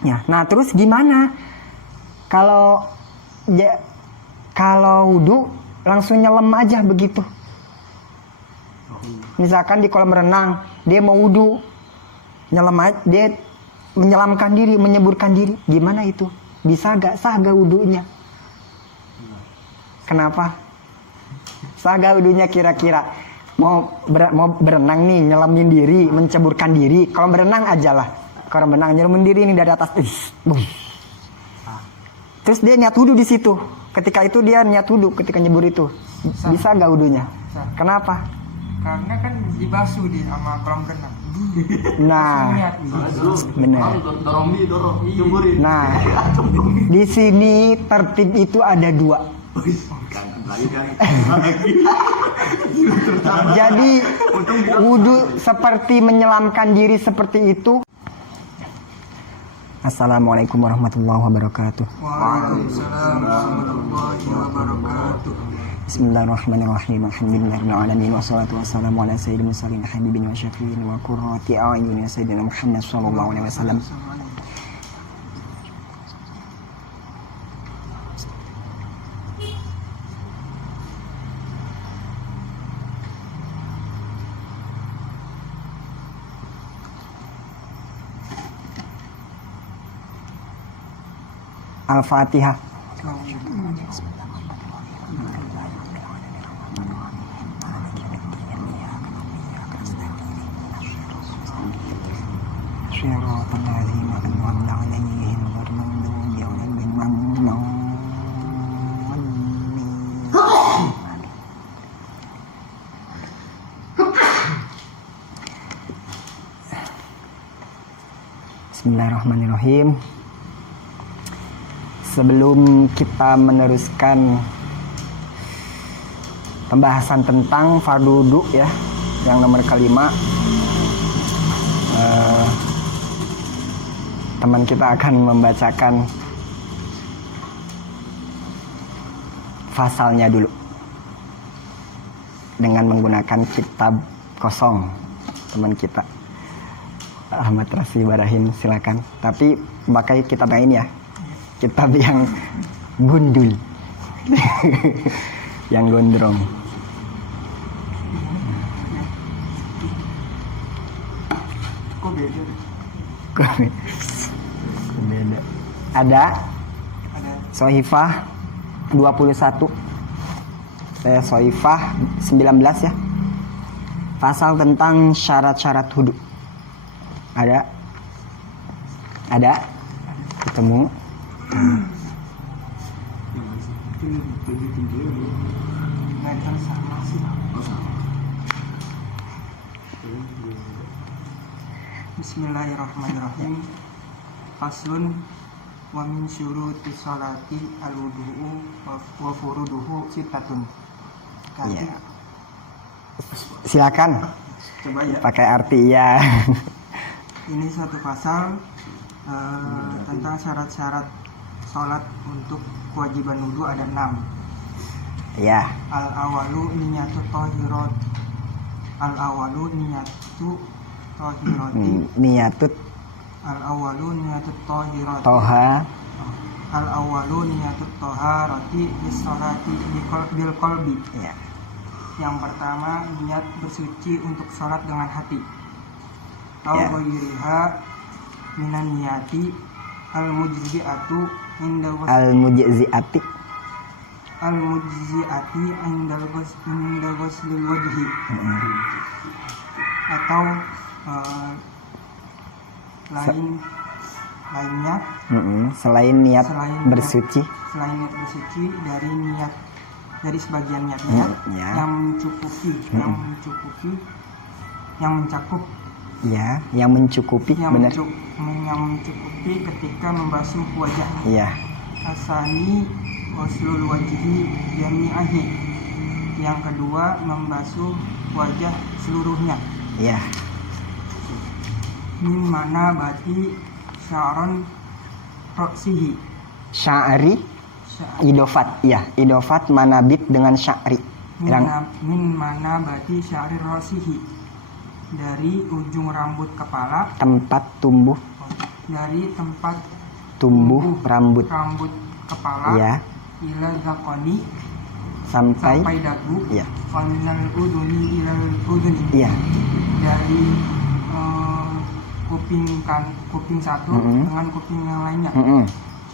Ya, nah terus gimana? Kalau wudu langsung nyelam aja begitu. Misalkan di kolam renang dia mau wudu, nyelam aja, dia menyelamkan diri, menyeburkan diri. Gimana itu? Bisa gak? Sah gak wudunya? Kenapa? Sah gak wudunya kira-kira? Mau berenang nih, nyelamin diri, menceburkan diri. Kalau berenang aja lah. Kalau berenang nyelamin diri nih dari atas. Terus dia niat wudu di situ. Ketika itu dia niat wudu ketika nyebur itu. Bisa gak wudunya? Kenapa? Karena kan dibasuh di sama kolam renang. Nah, benar. Nah, di sini tertib itu ada 2. Jadi wudu seperti menyelamkan diri seperti itu. Assalamualaikum warahmatullahi wabarakatuh. Waalaikumsalam warahmatullahi wabarakatuh. Bismillahirrahmanirrahim. Alhamdulillahirabbil alamin wassalatu wassalamu ala sayyidil mursalin habibina wa syafi'in wa qurrati a'yunina sayyidina Muhammad sallallahu alaihi wasallam. Al-Fatihah. Shiratal ladzina an'amta 'alaihim ghairil maghdubi 'alaihim waladdallin. Bismillahirrahmanirrahim. Sebelum kita meneruskan pembahasan tentang fardu wudu ya, yang nomor kelima, teman kita akan membacakan fasalnya dulu dengan menggunakan kitab kosong. Teman kita Ahmad Rasi Barahin, silakan. Tapi pakai kitab ini ya, kitab yang gundul, yang gondrong. Kok beda? Beda. Ada Sohifah 21, Sohifah 19 ya. Pasal tentang syarat-syarat wudu. Ada ketemu. Bismillahirrahmanirrahim. Faslun wa min syurutis sholati al-wudu'u wa furuduhu sittatun. Iya. Silakan. Coba ya. Pakai arti ya. Ini satu pasal tentang syarat-syarat sholat untuk kewajiban wudu ada 6. Ya. Al-awalu niyatu tahirat. Al-awalu niyatu tahirati. Niyatut Al-awalu niyatu tahirati. toha. Al-awalu niyatu taharati bis-sholati bil qalbi. Ya. Yang pertama niat bersuci untuk sholat dengan hati. Ya. Al-ghairiha minan niyati al-mujzi'atu indal Al-mujzi'ati. al-mujzi'ati indal ghuslil wajhi. Atau lainnya Selain niat bersuci. Selain niat bersuci dari sebagian niatnya Ya. yang mencukupi yang mencakup Ya, yang mencukupi, benar. yang mencukupi ketika membasuh wajah. Iya. Asani ghuslul wajhi jami'ahi. Yang kedua membasuh wajah seluruhnya. Iya. Min mana bati sya'ron roksihi. Sya'ri idofat, ya, idofat manabit dengan sya'ri. Min mana bati sya'ri roksihi. Dari ujung rambut kepala, Tempat tumbuh dari tempat tumbuh rambut kepala ya ila zakoni sampai sampai dagu ya wa minal uduni ilal uduni iya dari kuping satu dengan kuping yang lainnya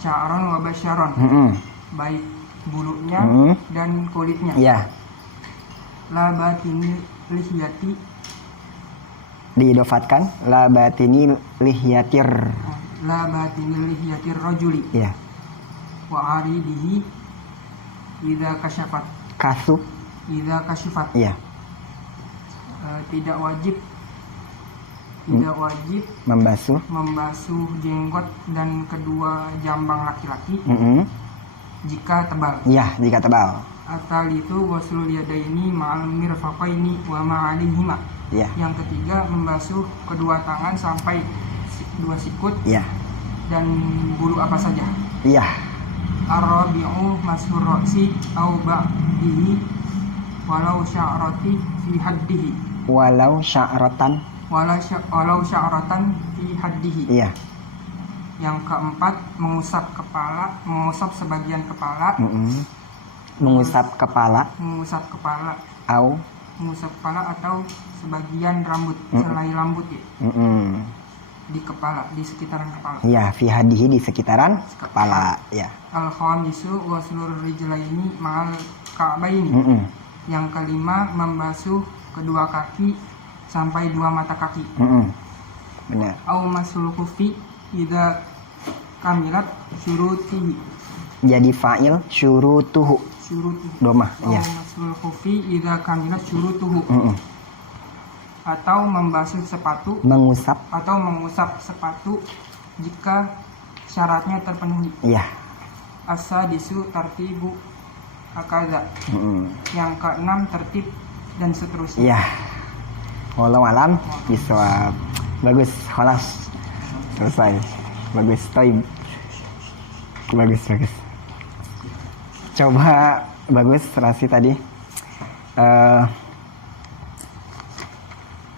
sya'ron wa basyaron baik bulunya dan kulitnya iya la batini lihyati diidofatkan la batini lihyatir la batini lihyatir rajuli iya wa aridihi idza kasyafat kasuf idza kasyafat iya tidak wajib membasuh jenggot dan kedua jambang laki-laki jika tebal. Iya, jika tebal. Atal itu waslul yadaini ma'al mirfaqaini wa ma'alihima. Iya. Yang ketiga membasuh kedua tangan sampai dua sikut. Iya. Dan bulu apa saja. Iya. Ar-rabi'u mas'hur ra'si au ba'dihi walau sya'rati fi haddihi. Walau sya'ratan fi haddihi. Iya. Yang keempat mengusap sebagian kepala. Mengusap kepala atau sebagian rambut selai rambut ya. Di kepala, di sekitaran kepala. Iya, fi hadihi di sekitaran kepala, ya. Al-khamisu waslur rijlaini ma'al ka'baini. Yang kelima membasuh kedua kaki sampai dua mata kaki. Benar. Au masul kufi idza kamilat syurutihi. Jadi fa'il syurutuhu. Domah, ya. Au masul kufi idza kamilat syurutuhu. Atau membasuh sepatu, mengusap sepatu jika syaratnya terpenuhi. Iya. As-sadisu tartibu akaza. Yang keenam tertib dan seterusnya. Iya. Wallahu alam bisawab. Bagus, khalas. Selesai. Bagus, toib. Bagus. Coba bagus Rasi tadi.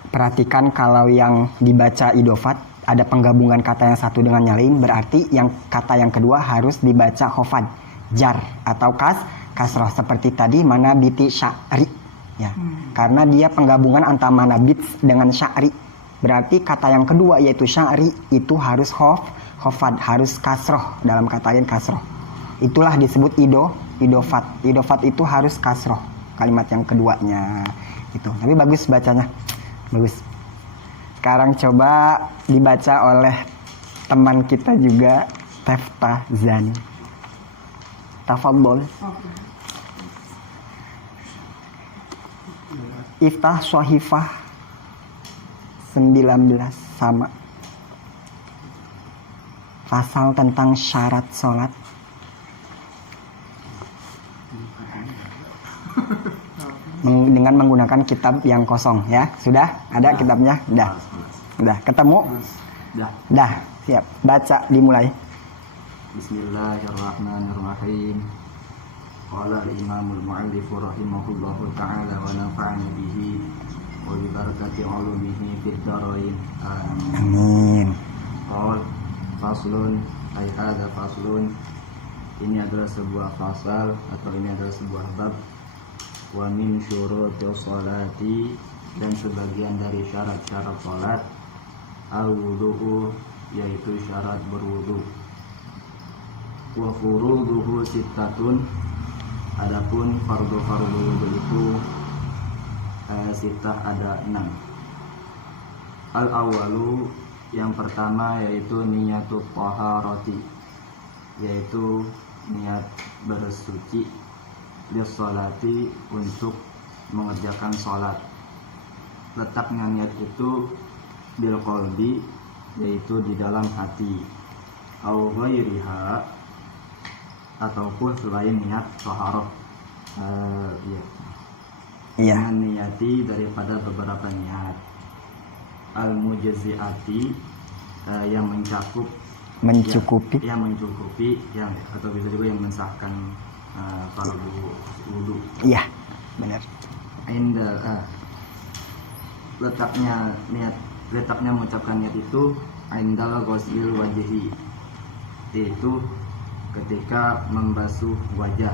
Perhatikan kalau yang dibaca idofat ada penggabungan kata yang satu dengan yang lain, berarti yang kata yang kedua harus dibaca khofad, jar atau kasroh seperti tadi mana biti sya'ri ya. Karena dia penggabungan antara manabit dengan sya'ri. Berarti kata yang kedua yaitu sya'ri itu harus khofad, harus kasroh, dalam kata lain kasroh. Itulah disebut idofat. Idofat itu harus kasroh kalimat yang keduanya itu. Tapi bagus bacanya. Bagus. Sekarang coba dibaca oleh teman kita juga, Teftah Zani. Tafadhol. Iftah Shahifah 19 sama. Pasal tentang syarat sholat. Dengan menggunakan kitab yang kosong ya. Sudah ada kitabnya? Udah ketemu? Dah, siap. Baca dimulai. Bismillahirrahmanirrahim. Qala al-imamul mu'allif rahimahullahu ta'ala wa nafa'ana bihi wa bi barakati 'ulumihi fid dharain. Amin. Qala faslun ay hadza faslun. Ini adalah sebuah fasal atau ini adalah sebuah bab. Wa min syurutis sholati, dan sebagian dari syarat-syarat salat al-wudu'u, yaitu syarat berwudu. Wa furuduhu sittatun, adapun fardu-fardu wudu itu sittah ada 6. Al-awwalu, yang pertama yaitu niyatut taharati, yaitu niat bersuci lissolati, untuk mengerjakan sholat. Letaknya niat itu bil qalbi, yaitu di dalam hati, au ghairiha, ataupun selain niat taharah. Iya. Niyati daripada beberapa niat. Al mujziati, yang mencukupi yang atau bisa juga yang mensahkan fardu wudu. Iya, benar. Letaknya mengucapkan niat itu indal ghuslil wajhi, yaitu ketika membasuh wajah.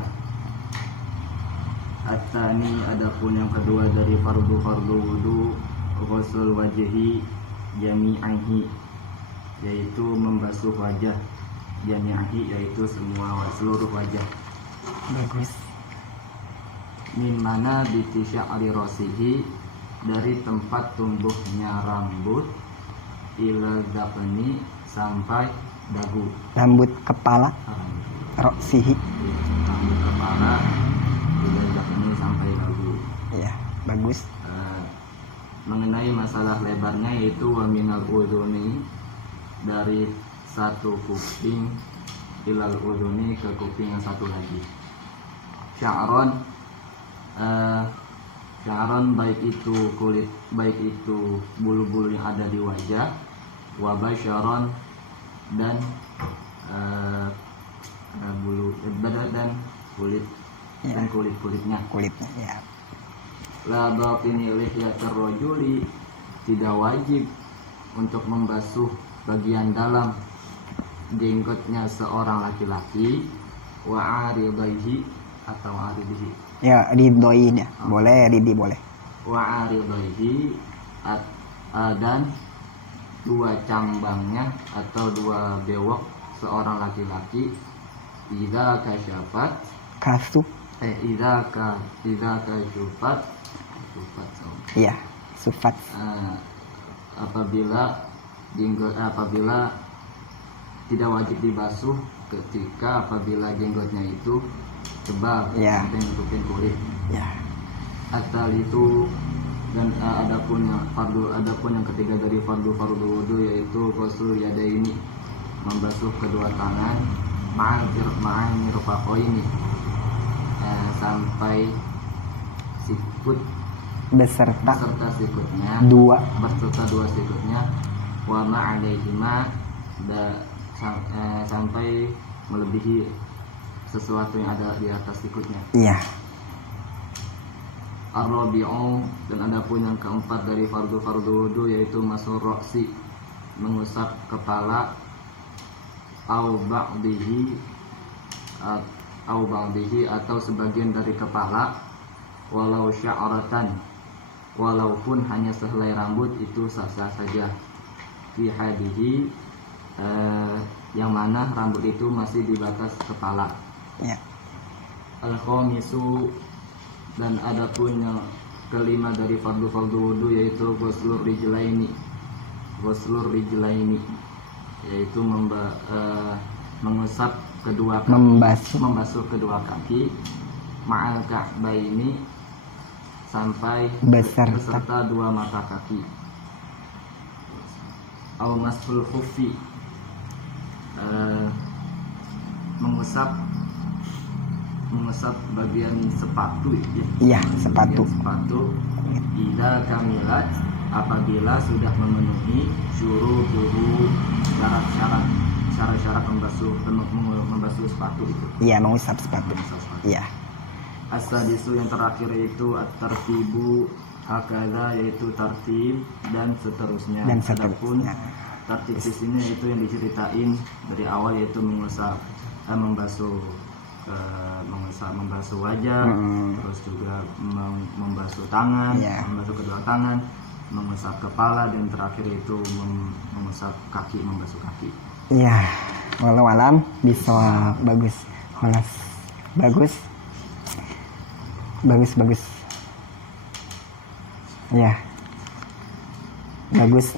At-tani, adapun yang kedua dari fardu wudu, ghusl wajhi jami'ihi, yaitu membasuh wajah, jami'ihi yaitu seluruh wajah. Bagus. Min mana biti sya'ri rasihi, dari tempat tumbuhnya rambut, ila dhaqni, sampai dagu. Rambut kepala, roksihi. Rambut kepala ila dhaqni, sampai dagu. Ya, bagus. Mengenai masalah lebarnya, yaitu wa minal udhuni, dari satu kuping ilal udhuni, ke kuping yang satu lagi. Sya'ron, sya'ron baik itu kulit, baik itu bulu-bulu yang ada di wajah, wa basyaron, dan bulu badan dan kulit, Ya. dan kulit-kulitnya. Kulitnya, ya. La batini lihyatir rajuli, tidak wajib untuk membasuh bagian dalam jenggotnya seorang laki-laki, wa aridaihi, atau aridihi, Ya, ridoin ya. Boleh, ridi boleh. wa aridaihi, dan dua cambangnya atau dua bewok seorang laki-laki, idza kasyafat, Kasu. idza kasyafat, Iya, sufat. apabila tidak wajib dibasuh apabila jenggotnya itu tebal, Ya. sampai nutupin kulit. Ya. Asal itu, dan adapun yang ketiga dari fardu wudu, yaitu ghusl yadaini, membasuh kedua tangan, ma'al mirfaqaini, sampai sikut Beserta serta sikutnya, dua. berserta dua sikutnya, wa ma'alaihima, sampai melebihi sesuatu yang ada di atas sikutnya. Iya. Ar-rabi'u, dan adapun yang keempat dari fardu wudu, yaitu masur roksi, mengusap kepala, au ba'dihi, atau sebagian dari kepala, walau sya'ratan, walaupun hanya sehelai rambut, itu sah-sah saja. Fi hadihi, yang mana rambut itu masih di batas kepala. Ya. Al-khamisu, dan adapun yang kelima dari fardu wudu, yaitu ghuslur rijlaini, yaitu mengusap kedua kaki, membasuh kedua kaki, ma'al ka'baini, sampai beserta dua mata kaki. Au masful khuffi, mengusap bagian sepatu, ya. Iya, sepatu. Bagian sepatu, idza kamilat, apabila sudah memenuhi syurutuhu, syarat-syarat membasuh sepatu itu. Iya, mengusap sepatu. Mengusap sepatu. Iya. As-sadisu, yang terakhir itu at-tartibu hakadha, yaitu tartib dan seterusnya. Dan Adapun seterusnya. tartib di sini itu yang diceritain dari awal, yaitu membasuh wajah, terus juga membasuh tangan, membasuh kedua tangan, mengusap kepala, dan terakhir itu mengusap kaki, membasuh kaki. Iya. Walau alam bisa bagus. Holas. Bagus. Ya. Bagus.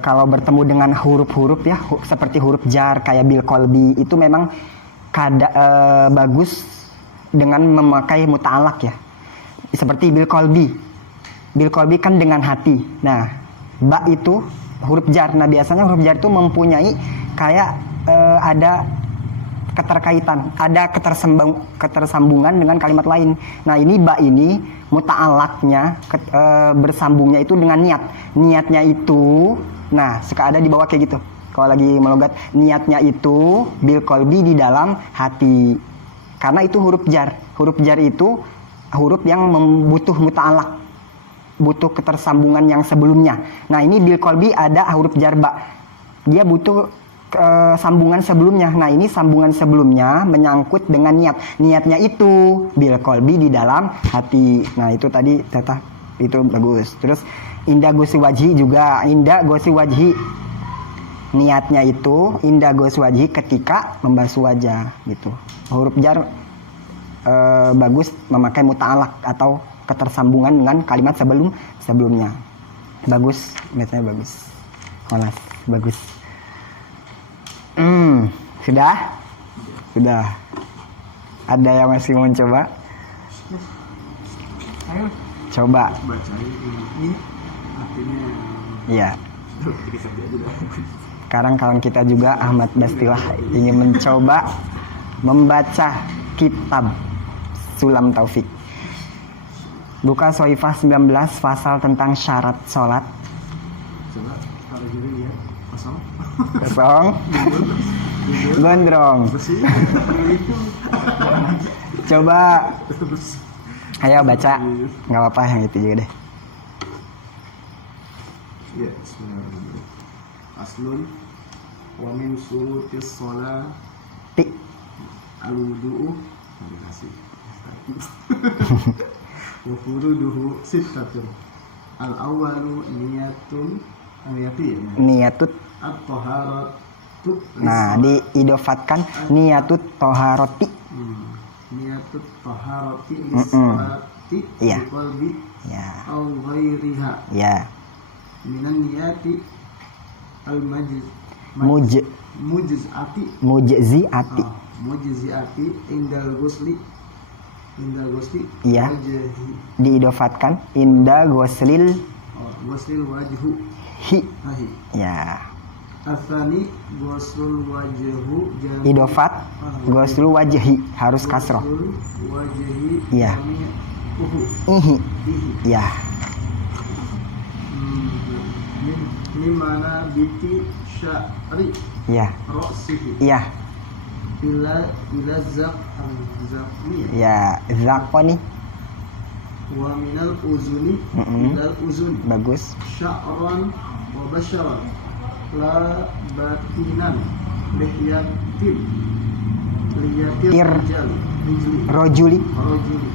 Kalau bertemu dengan huruf-huruf ya, seperti huruf jar kayak bil kolbi, itu memang bagus dengan memakai muta'alaq ya. Seperti bil kolbi. Bil kolbi kan dengan hati. Nah, ba itu huruf jar. Nah, biasanya huruf jar itu mempunyai kayak ada keterkaitan, ada ketersambungan dengan kalimat lain. Nah, ini ba ini muta'alaqnya bersambungnya itu dengan niat. Niatnya itu, nah, suka ada di bawah kayak gitu. Kalau lagi melogat, niatnya itu bil qalbi, di dalam hati. Karena itu huruf jar. Huruf jar itu huruf yang membutuh muta'alaq. butuh ketersambungan yang sebelumnya. Nah, ini bil qalbi ada huruf jar ba. Dia butuh sambungan sebelumnya. Nah, ini sambungan sebelumnya menyangkut dengan niat. Niatnya itu bil qalbi di dalam hati. Nah, itu tadi tetap itu bagus. Terus inda gosi wajhi juga, inda gosi wajhi. Niatnya itu inda gosi wajhi ketika membasuh wajah gitu. Huruf jar bagus memakai muta'alaq atau ketersambungan dengan kalimat sebelumnya. Bagus, metodenya bagus. Kholas, bagus. Sudah? Sudah. Ada yang masih mau coba? Ayo. Coba. Baca ini artinya Iya. Sekarang kawan kita juga Ahmad Bastilah ingin mencoba membaca kitab Sulam Taufik. Buka Soifah 19 pasal tentang syarat sholat. coba kalau jadi ya kosong Kosong. Gondrong. bersih itu Coba. terus Ayo baca. Nggak apa-apa yang itu juga deh. ya bismillahirrahmanirrahim. Aslun wa min syurutis shalah Ti. al-wudu'u kasih wa furuduhu sittatun al-awwalu niyatun Niyatut. at-taharatu Nah, diidofatkan niyatut toharoti. niyatut taharati Mm-mm. lis-salati Iya. biqalbi Ya. aw ghairiha Ya. minan niyati mujizati Mujziati. mujizati indal ghusli Iya. wajhi Diidofatkan inda ghuslil ghuslil wajhu hi. ahi Ya. atsani ghuslul wajhu Idofat ghuslu wajhi harus kasroh. ghuslul wajhi Iya. uhu Ihi. bihi Ya. Limana biti sya'ri Ya. ra'sihi Ya. ila zakmi Ya. Zakoni. wa minal uzuni Mm-mm. ilal uzuni Bagus. sya'ran wa basharan la batinan liyatin Ir. rijli Rojuli. rajuli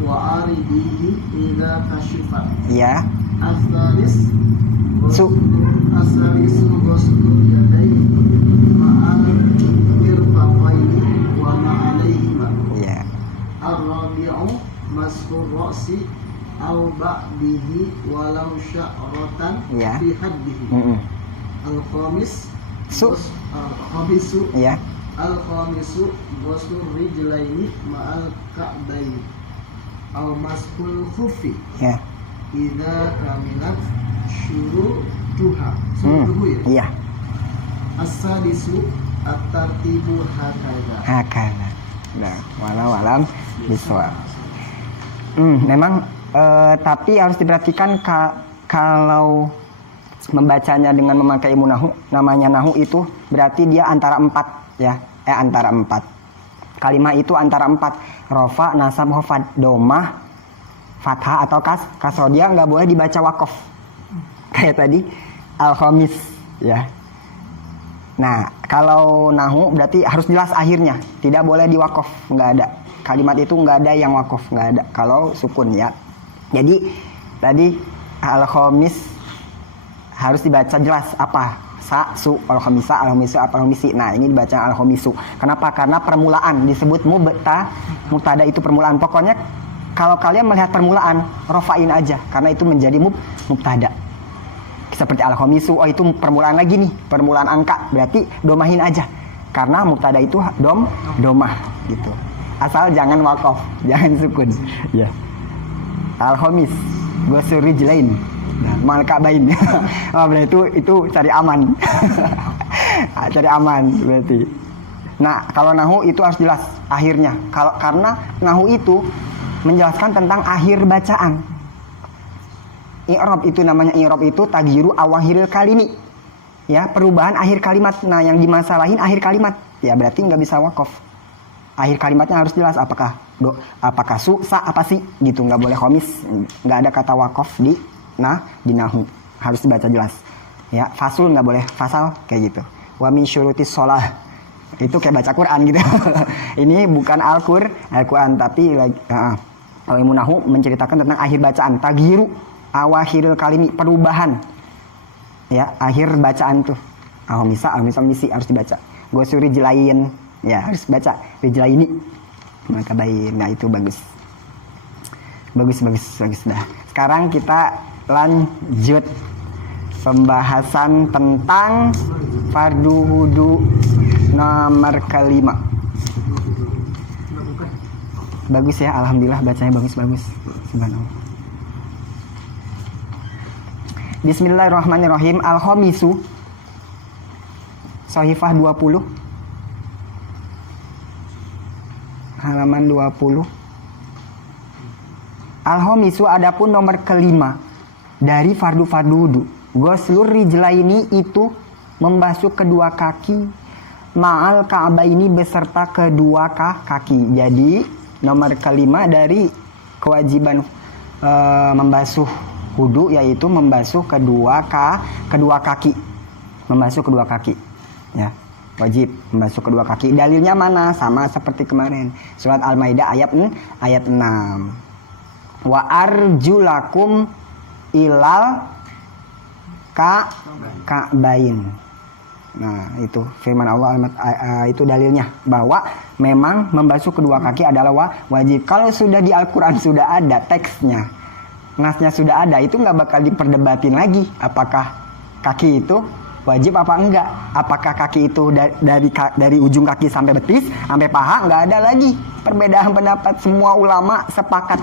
wa aridihi idza kashifat Ya. asalis Su. asalisu ghuslu yadayhi ma'al irfaqaini wa ma'alaihima Ya. ar-rabi'u masfur ra'si aw ba'dihi walau sya'ratan Ya. fi haddihi Mm-mm. al-khamis Su. al-khamisu Ya. al-khamisu ghuslu rijlaini ma'al ka'baini aw masful khuffi Ya. idza kamilat syurutuha Hmm. syurutuhu ya Iya. as-sadisu at-tartibu hakadha Hakala. Nah, walau biswa. Memang tapi harus diperhatikan kalau membacanya dengan memakai ilmu nahu, namanya nahu itu berarti dia antara 4 ya. Antara 4. Kalimat itu antara 4. Rofa, nasab, khofad, domah, fathah atau kasroh. Dia nggak boleh dibaca wakof. Kayak tadi al-khamis ya. Nah, kalau nahu berarti harus jelas akhirnya, tidak boleh diwakof, nggak ada. Kalimat itu nggak ada yang wakof, nggak ada. Kalau sukun ya. Jadi tadi al-khamis harus dibaca jelas apa sa su al-khamisa al-khamisu al-khamisi. Nah, ini dibaca al-khamisu. Kenapa? Karena permulaan disebut mubtada itu permulaan. Pokoknya kalau kalian melihat permulaan, rofain aja karena itu menjadi mubtada. Seperti al-khamisu, oh itu permulaan lagi nih, permulaan angka, berarti domahin aja. Karena mubtada itu domah gitu. Asal jangan wakof, jangan sukun. Ya. Al-khamis, ghuslu rijlain. Nah, mal ka'bain. Oh, berarti itu cari aman. Cari aman berarti. Nah, kalau nahu itu harus jelas akhirnya. Karena nahu itu menjelaskan tentang akhir bacaan. I'rab itu namanya i'rab itu tagyiru awahiril kalimi. Ya, perubahan akhir kalimat. Nah, yang dimasalahin akhir kalimat. Ya, berarti nggak bisa wakof. Akhir kalimatnya harus jelas apakah apakah su sa apa sih gitu, nggak boleh khomis, nggak ada kata wakof di nahu, harus dibaca jelas ya. Fasul nggak boleh fasal kayak gitu. Wa min syurutis shalah itu kayak baca Quran gitu. Ini bukan Al-Quran tapi ilmu nahu menceritakan tentang akhir bacaan, tagyiru awahiril kalimi, perubahan ya akhir bacaan tuh. Misal misi harus dibaca. Gosuri jelain ya harus baca rijlaini maka baik. Nah itu bagus dah. Sekarang kita lanjut pembahasan tentang fardu wudu nomor kelima. Bagus ya, alhamdulillah bacanya bagus. Subhanallah. Bismillahirrahmanirrahim. Al-khamisu Sahifah 20 halaman 20. Al-khamisu adapun nomor kelima dari fardu wudu. Ghuslur rijlaini itu membasuh kedua kaki ma'al ka'baini beserta kedua kaki. Jadi nomor kelima dari kewajiban membasuh wudu yaitu membasuh kedua kaki. Membasuh kedua kaki. Ya, wajib membasuh kedua kaki. Dalilnya mana? Sama seperti kemarin. Surat Al-Maidah ayat 6. Wa arjulakum ilal ka'bain. Nah, itu firman Allah, itu dalilnya bahwa memang membasuh kedua kaki adalah wajib. Kalau sudah di Al-Qur'an sudah ada teksnya, nasnya sudah ada, itu nggak bakal diperdebatin lagi apakah kaki itu wajib apa enggak. Apakah kaki itu dari ujung kaki sampai betis sampai paha, nggak ada lagi perbedaan pendapat. Semua ulama sepakat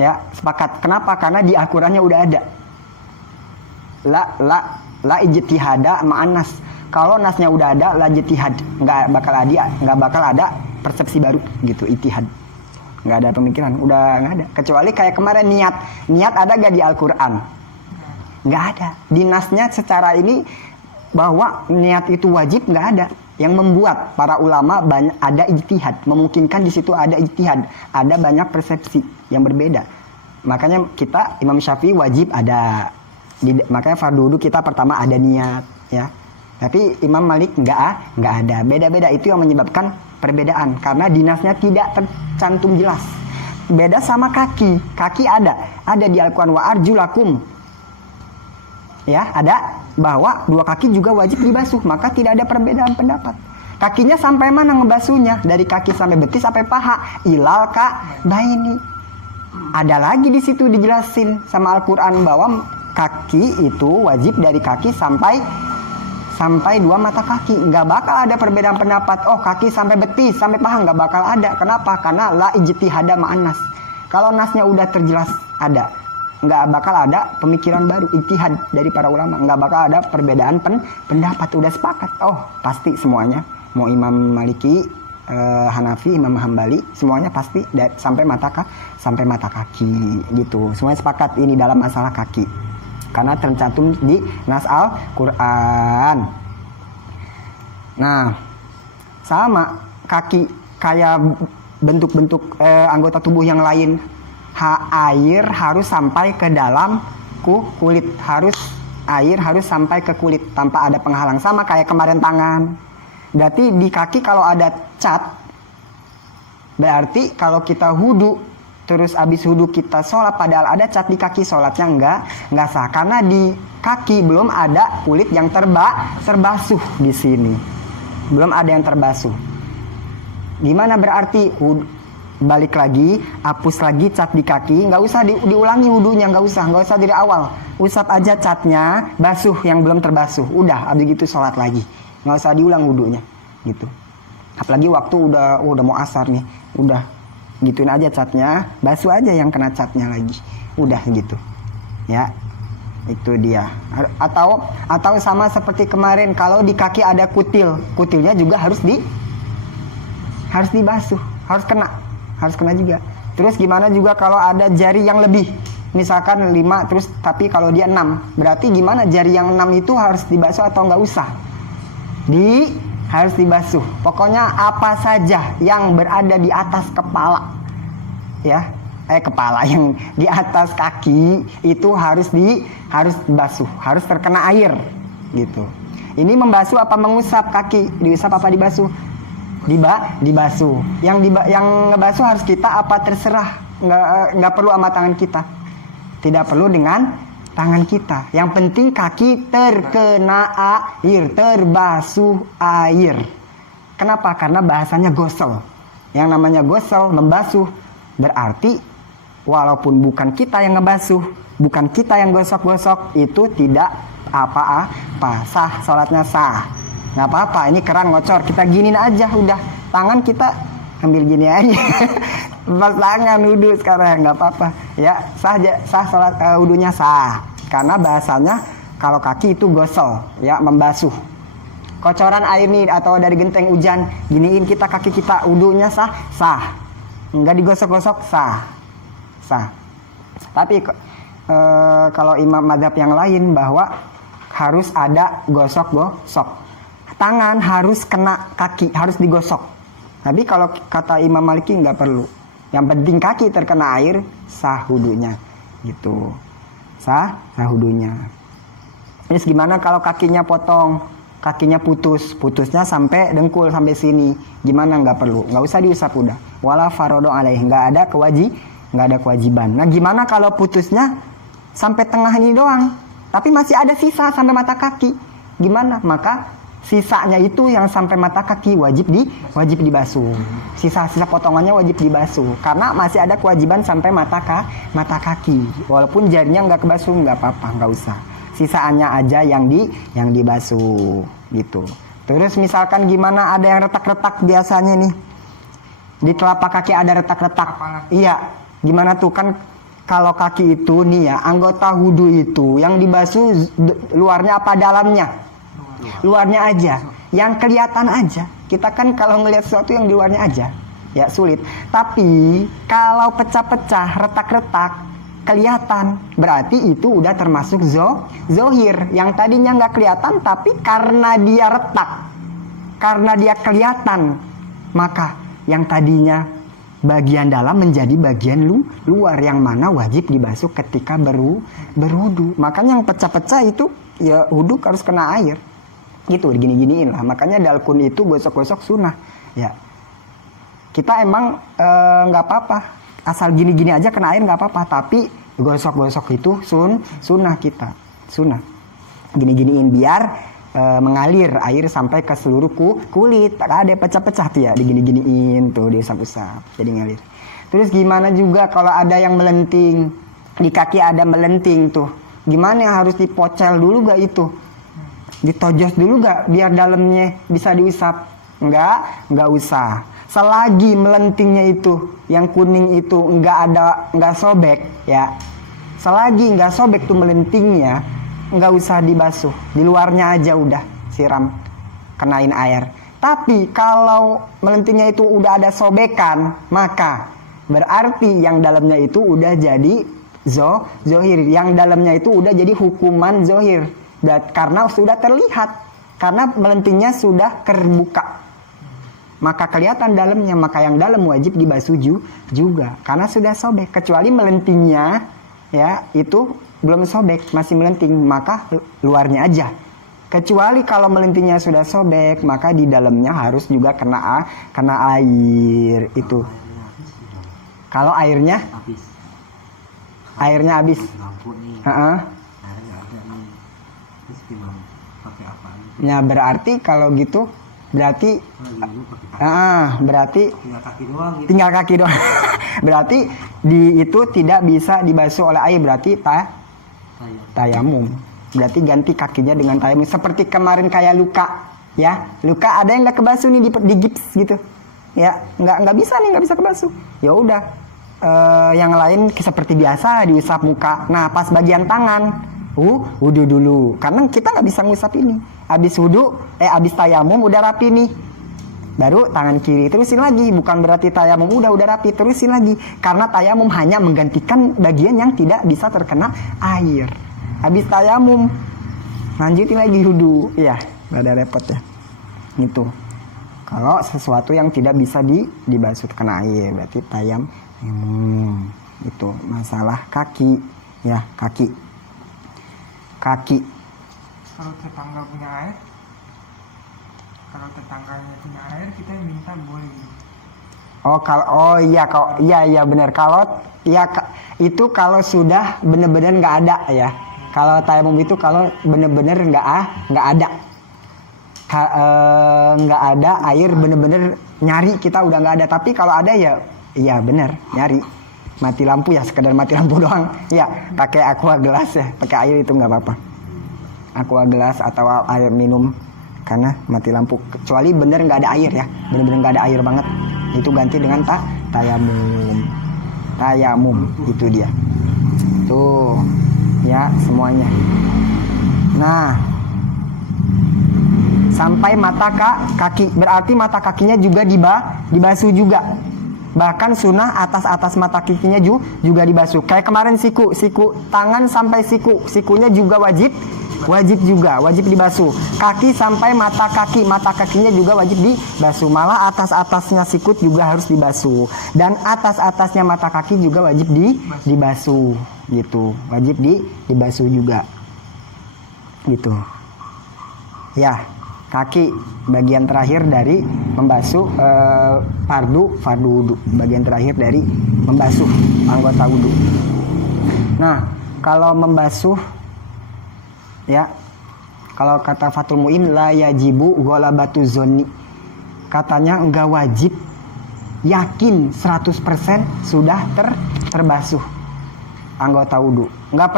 ya, sepakat. Kenapa? Karena di Al-Qur'annya udah ada. La ijtihada ma'an nas. Kalau nasnya udah ada, la ijtihad, nggak bakal ada persepsi baru gitu. Ijtihad nggak ada pemikiran, udah nggak ada. Kecuali kayak kemarin niat ada gak di Al-Qur'an? Nggak ada. Di nasnya secara ini bahwa niat itu wajib nggak ada. Yang membuat para ulama banyak ada ijtihad, memungkinkan di situ ada ijtihad, ada banyak persepsi yang berbeda. Makanya kita Imam Syafi'i wajib ada. Makanya fardu wudu kita pertama ada niat ya. Tapi Imam Malik nggak ada. Beda-beda, itu yang menyebabkan perbedaan karena dinasnya tidak tercantum jelas. Beda sama kaki. Kaki ada di Al-Qur'an wa arjulakum. Ya, ada bahwa dua kaki juga wajib dibasuh, maka tidak ada perbedaan pendapat. Kakinya sampai mana ngebasuhnya? Dari kaki sampai betis sampai paha. Ilal ka'baini. Ada lagi di situ dijelasin sama Al-Qur'an bahwa kaki itu wajib dari kaki sampai dua mata kaki. Nggak bakal ada perbedaan pendapat. Oh, kaki sampai betis sampai paha, nggak bakal ada. Kenapa? Karena la ijtihada ma'an nas. Kalau nasnya udah terjelas ada, nggak bakal ada pemikiran baru, ijtihad dari para ulama. Nggak bakal ada perbedaan pendapat. Udah sepakat. Oh, pasti semuanya. Mau Imam Maliki, Hanafi, Imam Hambali, semuanya pasti sampai mata kaki gitu. Semuanya sepakat ini dalam masalah kaki. Karena tercantum di nas Al-Qur'an. Nah, sama kaki kayak bentuk-bentuk anggota tubuh yang lain. Air harus sampai ke dalam kulit, air harus sampai ke kulit tanpa ada penghalang. Sama kayak kemarin tangan. Berarti di kaki kalau ada cat, berarti kalau kita wudu terus abis wudu kita sholat padahal ada cat di kaki, sholatnya nggak sah karena di kaki belum ada kulit yang terbasuh. Di sini belum ada yang terbasuh. Gimana berarti? Balik lagi, hapus lagi cat di kaki, nggak usah diulangi wudunya, nggak usah dari awal, usap aja catnya, basuh yang belum terbasuh, udah abis gitu sholat lagi, nggak usah diulang wudunya gitu. Apalagi waktu udah mau asar nih, udah gituin aja catnya, basuh aja yang kena catnya lagi, udah gitu ya. Itu dia. Atau sama seperti kemarin, kalau di kaki ada kutilnya juga harus dibasuh, harus kena juga. Terus gimana juga kalau ada jari yang lebih, misalkan 5 terus tapi kalau dia 6, berarti gimana jari yang 6 itu harus dibasuh atau nggak usah? harus dibasuh. Pokoknya apa saja yang berada di atas kepala, ya, kepala yang di atas kaki itu harus dibasuh, harus terkena air, gitu. Ini membasuh apa mengusap kaki? Diusap apa dibasuh? Dibasuh. Yang ngebasuh harus kita apa terserah, nggak perlu sama tangan kita, tidak perlu dengan tangan kita. Yang penting kaki terkena air, terbasuh air. Kenapa? Karena bahasanya gosel. Yang namanya gosel, membasuh, berarti walaupun bukan kita yang ngebasuh, bukan kita yang gosok-gosok, itu tidak apa-apa, sah, sholatnya sah. Nggak apa-apa, ini keran ngocor, kita giniin aja udah. Tangan kita ambil gini aja. Pas tangan wudhu sekarang, nggak apa-apa. Ya, sah sholat, wudhunya sah. Karena bahasanya kalau kaki itu gosel, ya, membasuh. Kocoran air nih atau dari genteng hujan, giniin kita kaki kita, wudhunya sah. Nggak digosok-gosok, sah. Tapi kalau imam mazhab yang lain bahwa harus ada gosok-gosok. Tangan harus kena kaki, harus digosok. Tapi kalau kata Imam Maliki nggak perlu. Yang penting kaki terkena air, sah wudunya, gitu. Sah wudunya. Terus gimana kalau kakinya potong, kakinya putusnya sampai dengkul sampai sini, gimana? Nggak perlu, nggak usah diusap udah. Wala farodo alaih, nggak ada kewajiban. Nah gimana kalau putusnya sampai tengah ini doang, tapi masih ada sisa sampai mata kaki, gimana? Maka sisanya itu yang sampai mata kaki wajib dibasuh. Sisa potongannya wajib dibasuh karena masih ada kewajiban sampai mata kaki. Walaupun jarinya nggak kebasuh nggak apa-apa, nggak usah. Sisaannya aja yang dibasuh, gitu. Terus misalkan gimana ada yang retak-retak biasanya nih di telapak kaki ada retak-retak. Iya, gimana tuh kan? Kalau kaki itu nih ya, anggota wudu itu yang dibasuh luarnya apa dalamnya? Luarnya aja, yang kelihatan aja. Kita kan kalau ngelihat sesuatu yang di luarnya aja, ya sulit. Tapi kalau pecah-pecah, retak-retak, kelihatan, berarti itu udah termasuk zohir. Yang tadinya nggak kelihatan, tapi karena dia retak, karena dia kelihatan, maka yang tadinya bagian dalam menjadi bagian luar, yang mana wajib dibasuh ketika berwudu. Makanya yang pecah-pecah itu ya wudu harus kena air. Gitu, gini-giniin lah. Makanya dalkun itu gosok-gosok sunnah. Ya, kita emang nggak apa-apa, asal gini-gini aja kena air nggak apa-apa. Tapi gosok-gosok itu sunnah kita, sunnah. Gini-giniin biar mengalir air sampai ke seluruh kulit. Tak ada pecah-pecah tuh ya, digini-giniin tuh, diusap-usap jadi ngalir. Terus gimana juga kalau ada yang melenting di kaki, ada melenting tuh, gimana? Harus dipocel dulu gak itu? Ditojos dulu gak biar dalamnya bisa diusap? Nggak usah. Selagi melentingnya itu yang kuning itu nggak sobek ya, selagi nggak sobek tuh melentingnya, nggak usah dibasuh, di luarnya aja udah siram, kenain air. Tapi kalau melentingnya itu udah ada sobekan, maka berarti yang dalamnya itu udah jadi zohir, yang dalamnya itu udah jadi hukuman zohir. Karena sudah terlihat, karena melentingnya sudah terbuka, maka kelihatan dalamnya, maka yang dalam wajib dibasuh juga karena sudah sobek. Kecuali melentingnya ya itu belum sobek, masih melenting, maka luarnya aja. Kecuali kalau melentingnya sudah sobek, maka di dalamnya harus juga kena air itu. Kalau airnya habis. Ya berarti kalau gitu berarti tinggal kaki doang. Berarti itu tidak bisa dibasuh oleh air, berarti tayamum. Berarti ganti kakinya dengan tayamum. Seperti kemarin kayak luka, ya. Luka ada yang nggak kebasuh nih di gips gitu. Ya, nggak bisa kebasuh. Ya udah. Yang lain seperti biasa diusap muka. Nah, pas bagian tangan wudu dulu, karena kita nggak bisa ngusap ini. Habis tayamum udah rapi nih, baru tangan kiri terusin lagi. Bukan berarti tayamum udah rapi, terusin lagi, karena tayamum hanya menggantikan bagian yang tidak bisa terkena air. Habis tayamum lanjutin lagi wudu, ya nggak ada repot ya. Gitu. Kalau sesuatu yang tidak bisa dibasuh kena air berarti tayamum. Itu masalah kaki ya, kaki. Kalau tetangga punya air, kalau tetangganya punya air kita minta boleh. Iya benar. Kalau itu kalau sudah benar-benar nggak ada ya. Kalau tayamum itu kalau benar-benar nggak ada. Nggak ada air, bener-bener nyari kita udah nggak ada. Tapi kalau ada ya bener nyari, mati lampu ya, sekedar mati lampu doang ya, pakai aqua gelas ya, pakai air itu nggak apa-apa, aqua gelas atau air minum, karena mati lampu. Kecuali bener nggak ada air ya, bener-bener nggak ada air banget, itu ganti dengan tayamum itu dia tuh ya semuanya. Nah, sampai mata kaki, berarti mata kakinya juga dibasuh juga. Bahkan sunnah atas mata kakinya juga dibasuh. Kayak kemarin siku tangan sampai sikunya juga wajib dibasuh. Kaki sampai mata kakinya juga wajib dibasuh. Malah atasnya sikut juga harus dibasuh. Dan atasnya mata kaki juga wajib dibasuh gitu. Wajib dibasuh juga. Gitu. Ya. Kaki bagian terakhir dari membasuh fardu wudu, bagian terakhir dari membasuh anggota wudu. Nah, kalau membasuh ya, kalau kata Fathul Muin la yajibu ghalabatu zonni, katanya enggak wajib yakin 100% sudah terbasuh anggota wudu. Enggak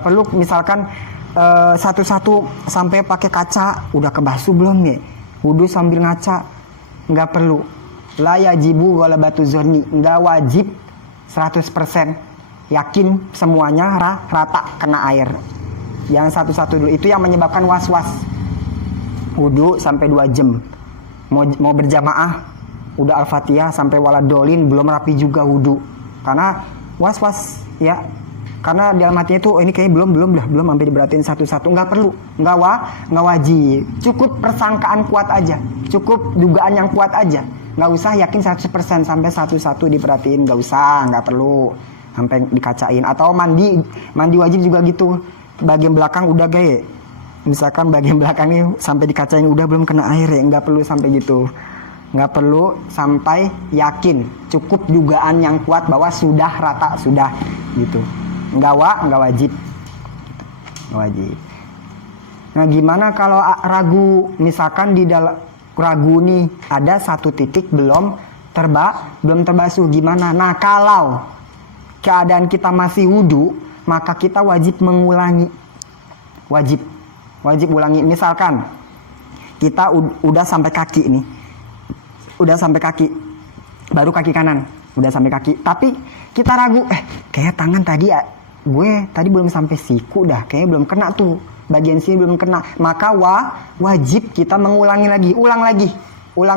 perlu misalkan satu-satu sampai pakai kaca udah kebasuh belum nih, wudu sambil ngaca, nggak perlu. La yajibu ghalabatu zonni, nggak wajib 100% yakin semuanya rata kena air. Yang satu-satu dulu, itu yang menyebabkan was-was. Wudu sampai 2 jam, mau berjamaah udah Al-Fatihah sampai waladolin belum rapi juga wudu, karena was-was ya. Karena dalam hatinya tuh ini kayaknya belum sampai diberatin satu-satu. Nggak perlu, nggak wajib. Cukup persangkaan kuat aja, cukup dugaan yang kuat aja. Nggak usah yakin 100% sampai satu-satu diperhatiin, nggak perlu sampai dikacain. Atau mandi wajib juga gitu. Bagian belakang udah gaya, misalkan bagian belakang ini sampai dikacain udah belum kena air ya, nggak perlu sampai gitu. Nggak perlu sampai yakin, cukup dugaan yang kuat bahwa sudah rata, sudah gitu. Nggak wajib. Nah, gimana kalau ragu, misalkan di dalam ragu nih ada satu titik belum terbasuh, gimana? Nah, kalau keadaan kita masih wudu, maka kita wajib mengulangi. Wajib ulangi. Misalkan kita udah sampai kaki nih. Udah sampai kaki. Baru kaki kanan, udah sampai kaki. Tapi kita ragu, kayak tangan tadi gue tadi belum sampai siku dah, kayaknya belum kena tuh, bagian sini belum kena. Maka wajib kita mengulangi lagi, ulang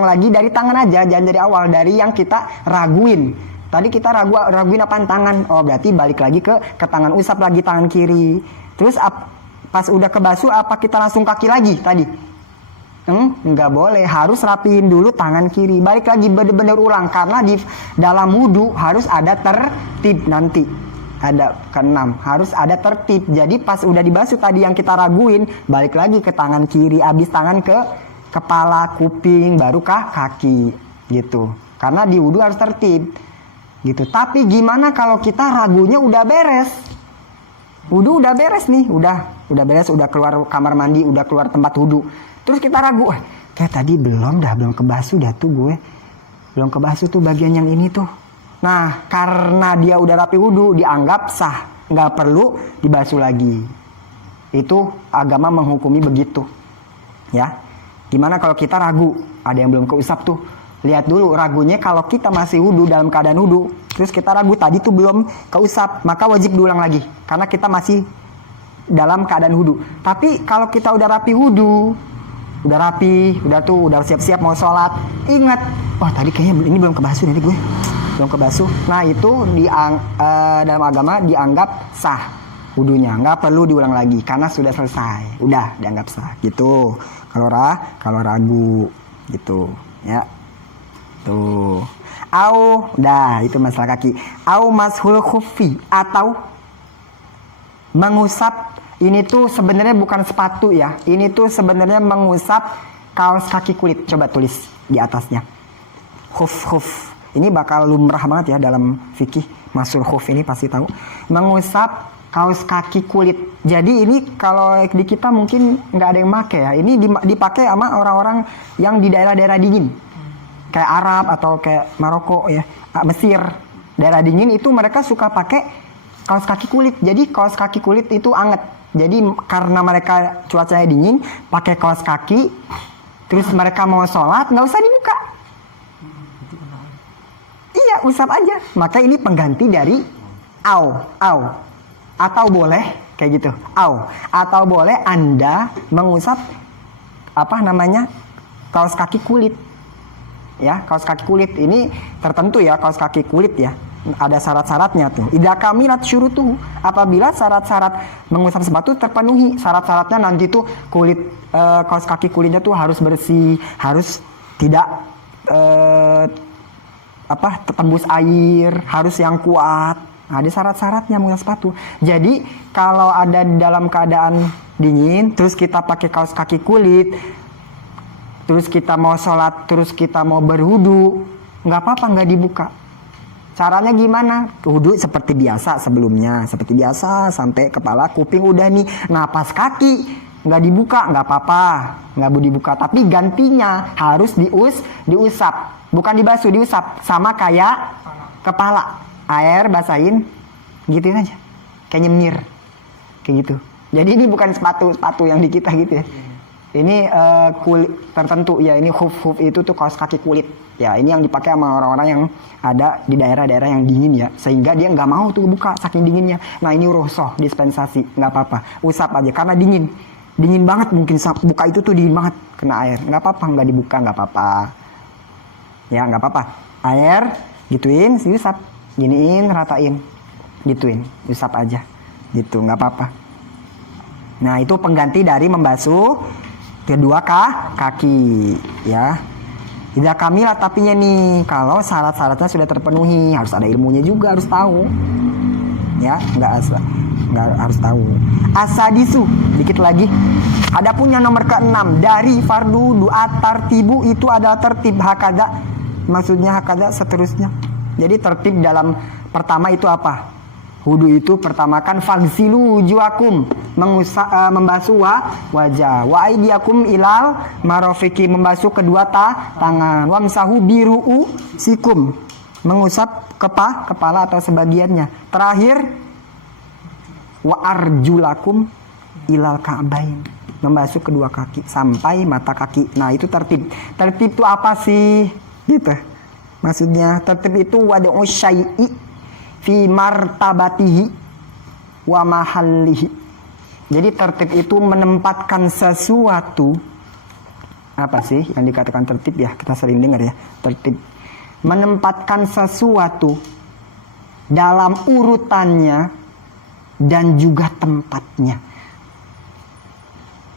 lagi dari tangan aja, jangan dari awal, dari yang kita raguin. Tadi kita raguin apaan? Tangan. Oh, berarti balik lagi ke tangan, usap lagi tangan kiri. Terus pas udah kebasuh apa kita langsung kaki lagi tadi? Nggak boleh, harus rapiin dulu tangan kiri, balik lagi bener-bener ulang, karena di dalam wudu harus ada tertib nanti. Ada keenam, harus ada tertib. Jadi pas udah dibasuh tadi yang kita raguin, balik lagi ke tangan kiri, abis tangan ke kepala, kuping, barukah kaki gitu. Karena di wudu harus tertib gitu. Tapi gimana kalau kita ragunya udah beres? Wudu udah beres nih, udah beres, udah keluar kamar mandi, udah keluar tempat wudu. Terus kita ragu, kayak tadi belum kebasuh dah tuh gue. Belum kebasuh tuh bagian yang ini tuh. Nah, karena dia udah rapi wudu, dianggap sah, nggak perlu dibasuh lagi. Itu agama menghukumi begitu, ya. Gimana kalau kita ragu, ada yang belum keusap tuh, lihat dulu ragunya. Kalau kita masih wudu, dalam keadaan wudu, terus kita ragu tadi tuh belum keusap, maka wajib diulang lagi, karena kita masih dalam keadaan wudu. Tapi kalau kita udah rapi wudu, udah rapi, udah siap-siap mau sholat, ingat, tadi kayaknya ini belum kebasuh, nanti gue belum kebasuh. Nah, itu dalam agama dianggap sah. wudunya, nggak perlu diulang lagi karena sudah selesai, udah dianggap sah gitu. Kalau ragu gitu ya. Tuh. Dah itu masalah kaki. Au mashul khuffi, atau mengusap, ini tuh sebenarnya bukan sepatu ya. Ini tuh sebenarnya mengusap kaos kaki kulit. Coba tulis di atasnya. Khuf. Ini bakal lumrah banget ya dalam fikih. Masul khuf ini pasti tahu. Mengusap kaos kaki kulit. Jadi ini kalau di kita mungkin nggak ada yang make ya. Ini dipakai sama orang-orang yang di daerah-daerah dingin. Kayak Arab atau kayak Maroko ya, Mesir, daerah dingin itu mereka suka pakai kaos kaki kulit. Jadi kaos kaki kulit itu anget. Jadi karena mereka cuacanya dingin, pakai kaos kaki, terus mereka mau sholat nggak usah dibuka. Iya, usap aja. Maka ini pengganti dari au. Atau boleh kayak gitu. Atau boleh Anda mengusap kaos kaki kulit. Ya, kaos kaki kulit ini tertentu ya, kaos kaki kulit ya. Ada syarat-syaratnya tuh. Idza kamilat syurutuhu, apabila syarat-syarat mengusap sepatu terpenuhi. Syarat-syaratnya nanti tuh kulit kaos kaki kulitnya tuh harus bersih, harus tidak tertembus air, harus yang kuat. Ada syarat-syaratnya mengusap sepatu. Jadi kalau ada dalam keadaan dingin, terus kita pakai kaos kaki kulit, terus kita mau sholat, terus kita mau berwudu, nggak apa-apa, nggak dibuka. Caranya gimana? Wudu seperti biasa sebelumnya, seperti biasa sampai kepala, kuping udah nih. Nah pas kaki nggak dibuka, nggak apa-apa, nggak boleh dibuka. Tapi gantinya harus diusap, bukan dibasuh, diusap. Sama kayak kepala, air basahin, gituin aja, kayak nyemir, kayak gitu. Jadi ini bukan sepatu yang di kita gitu ya. Ini kulit tertentu ya, ini huf itu tuh kaos kaki kulit ya. Ini yang dipakai sama orang-orang yang ada di daerah-daerah yang dingin ya, sehingga dia nggak mau tuh buka saking dinginnya. Nah ini rukhsah, dispensasi, nggak apa-apa, usap aja karena dingin banget, mungkin buka itu tuh dingin banget, kena air, nggak apa-apa, nggak dibuka, nggak apa-apa ya, nggak apa-apa. Air gituin, usap, giniin, ratain, gituin, usap aja gitu, nggak apa-apa. Nah itu pengganti dari membasuh kedua kaki ya. Tidak kamilah tapinya nih, kalau syarat-syaratnya sudah terpenuhi, harus ada ilmunya juga, harus tahu ya, nggak harus tahu. Asadisu, dikit lagi. Adapun yang nomor ke-6 dari fardu du'a tartibu, itu adalah tertib hakada, maksudnya hakada seterusnya. Jadi tertib dalam pertama itu apa? Wudu itu pertama kan fagsilu wujuhakum, membasuh wajah, wa aidiakum ilal marofiki, membasuh kedua tangan, wamsahu biru'u sikum, mengusap kepala atau sebagiannya. Terakhir wa arjulakum ilal ka'bain, membasuh kedua kaki sampai mata kaki. Nah itu tertib. Tertib itu apa sih? Gitu. Maksudnya tertib itu wad'u syai'i fi martabatihi wa mahallihi. Jadi tertib itu menempatkan sesuatu. Apa sih yang dikatakan tertib ya? Kita sering dengar ya, tertib. Menempatkan sesuatu dalam urutannya dan juga tempatnya.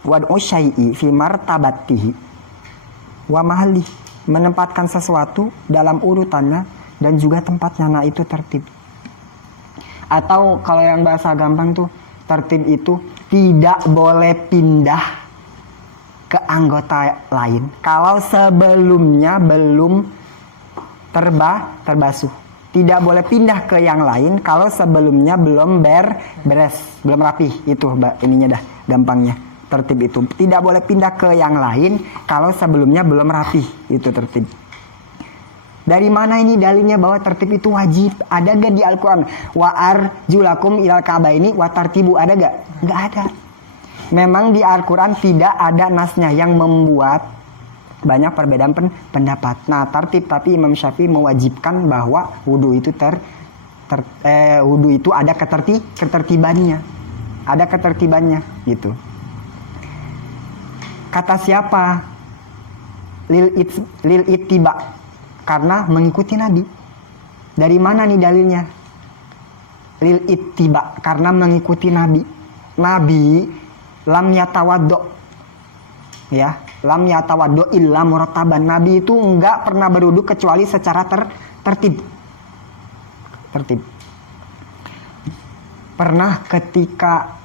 Wad'u syai'i fi martabatihi wa mahallihi. Menempatkan sesuatu dalam urutannya dan juga tempatnya. Nah itu tertib. Atau kalau yang bahasa gampang tuh, tertib itu tidak boleh pindah ke anggota lain kalau sebelumnya belum terbasuh. Tidak boleh pindah ke yang lain kalau sebelumnya belum beres, belum rapi. Itu ininya dah gampangnya. Tertib itu tidak boleh pindah ke yang lain kalau sebelumnya belum rapi. Itu tertib. Dari mana ini dalilnya bahwa tertib itu wajib? Ada gak di Al-Quran? Wa arjulakum ilal ka'baini wa tartibu, ada gak? Gak ada. Memang di Al-Quran tidak ada nasnya yang membuat banyak perbedaan pendapat. Nah tertib, tapi Imam Syafi'i mewajibkan bahwa wudu itu wudu itu ada ketertibannya. Ada ketertibannya gitu. Kata siapa? Lil ittiba, karena mengikuti Nabi. Dari mana nih dalilnya? lil ittiba, karena mengikuti Nabi. Nabi lam yatawaddo, ya, lam yatawaddo illa murattaban. Nabi itu enggak pernah berwudu kecuali secara tertib. Pernah ketika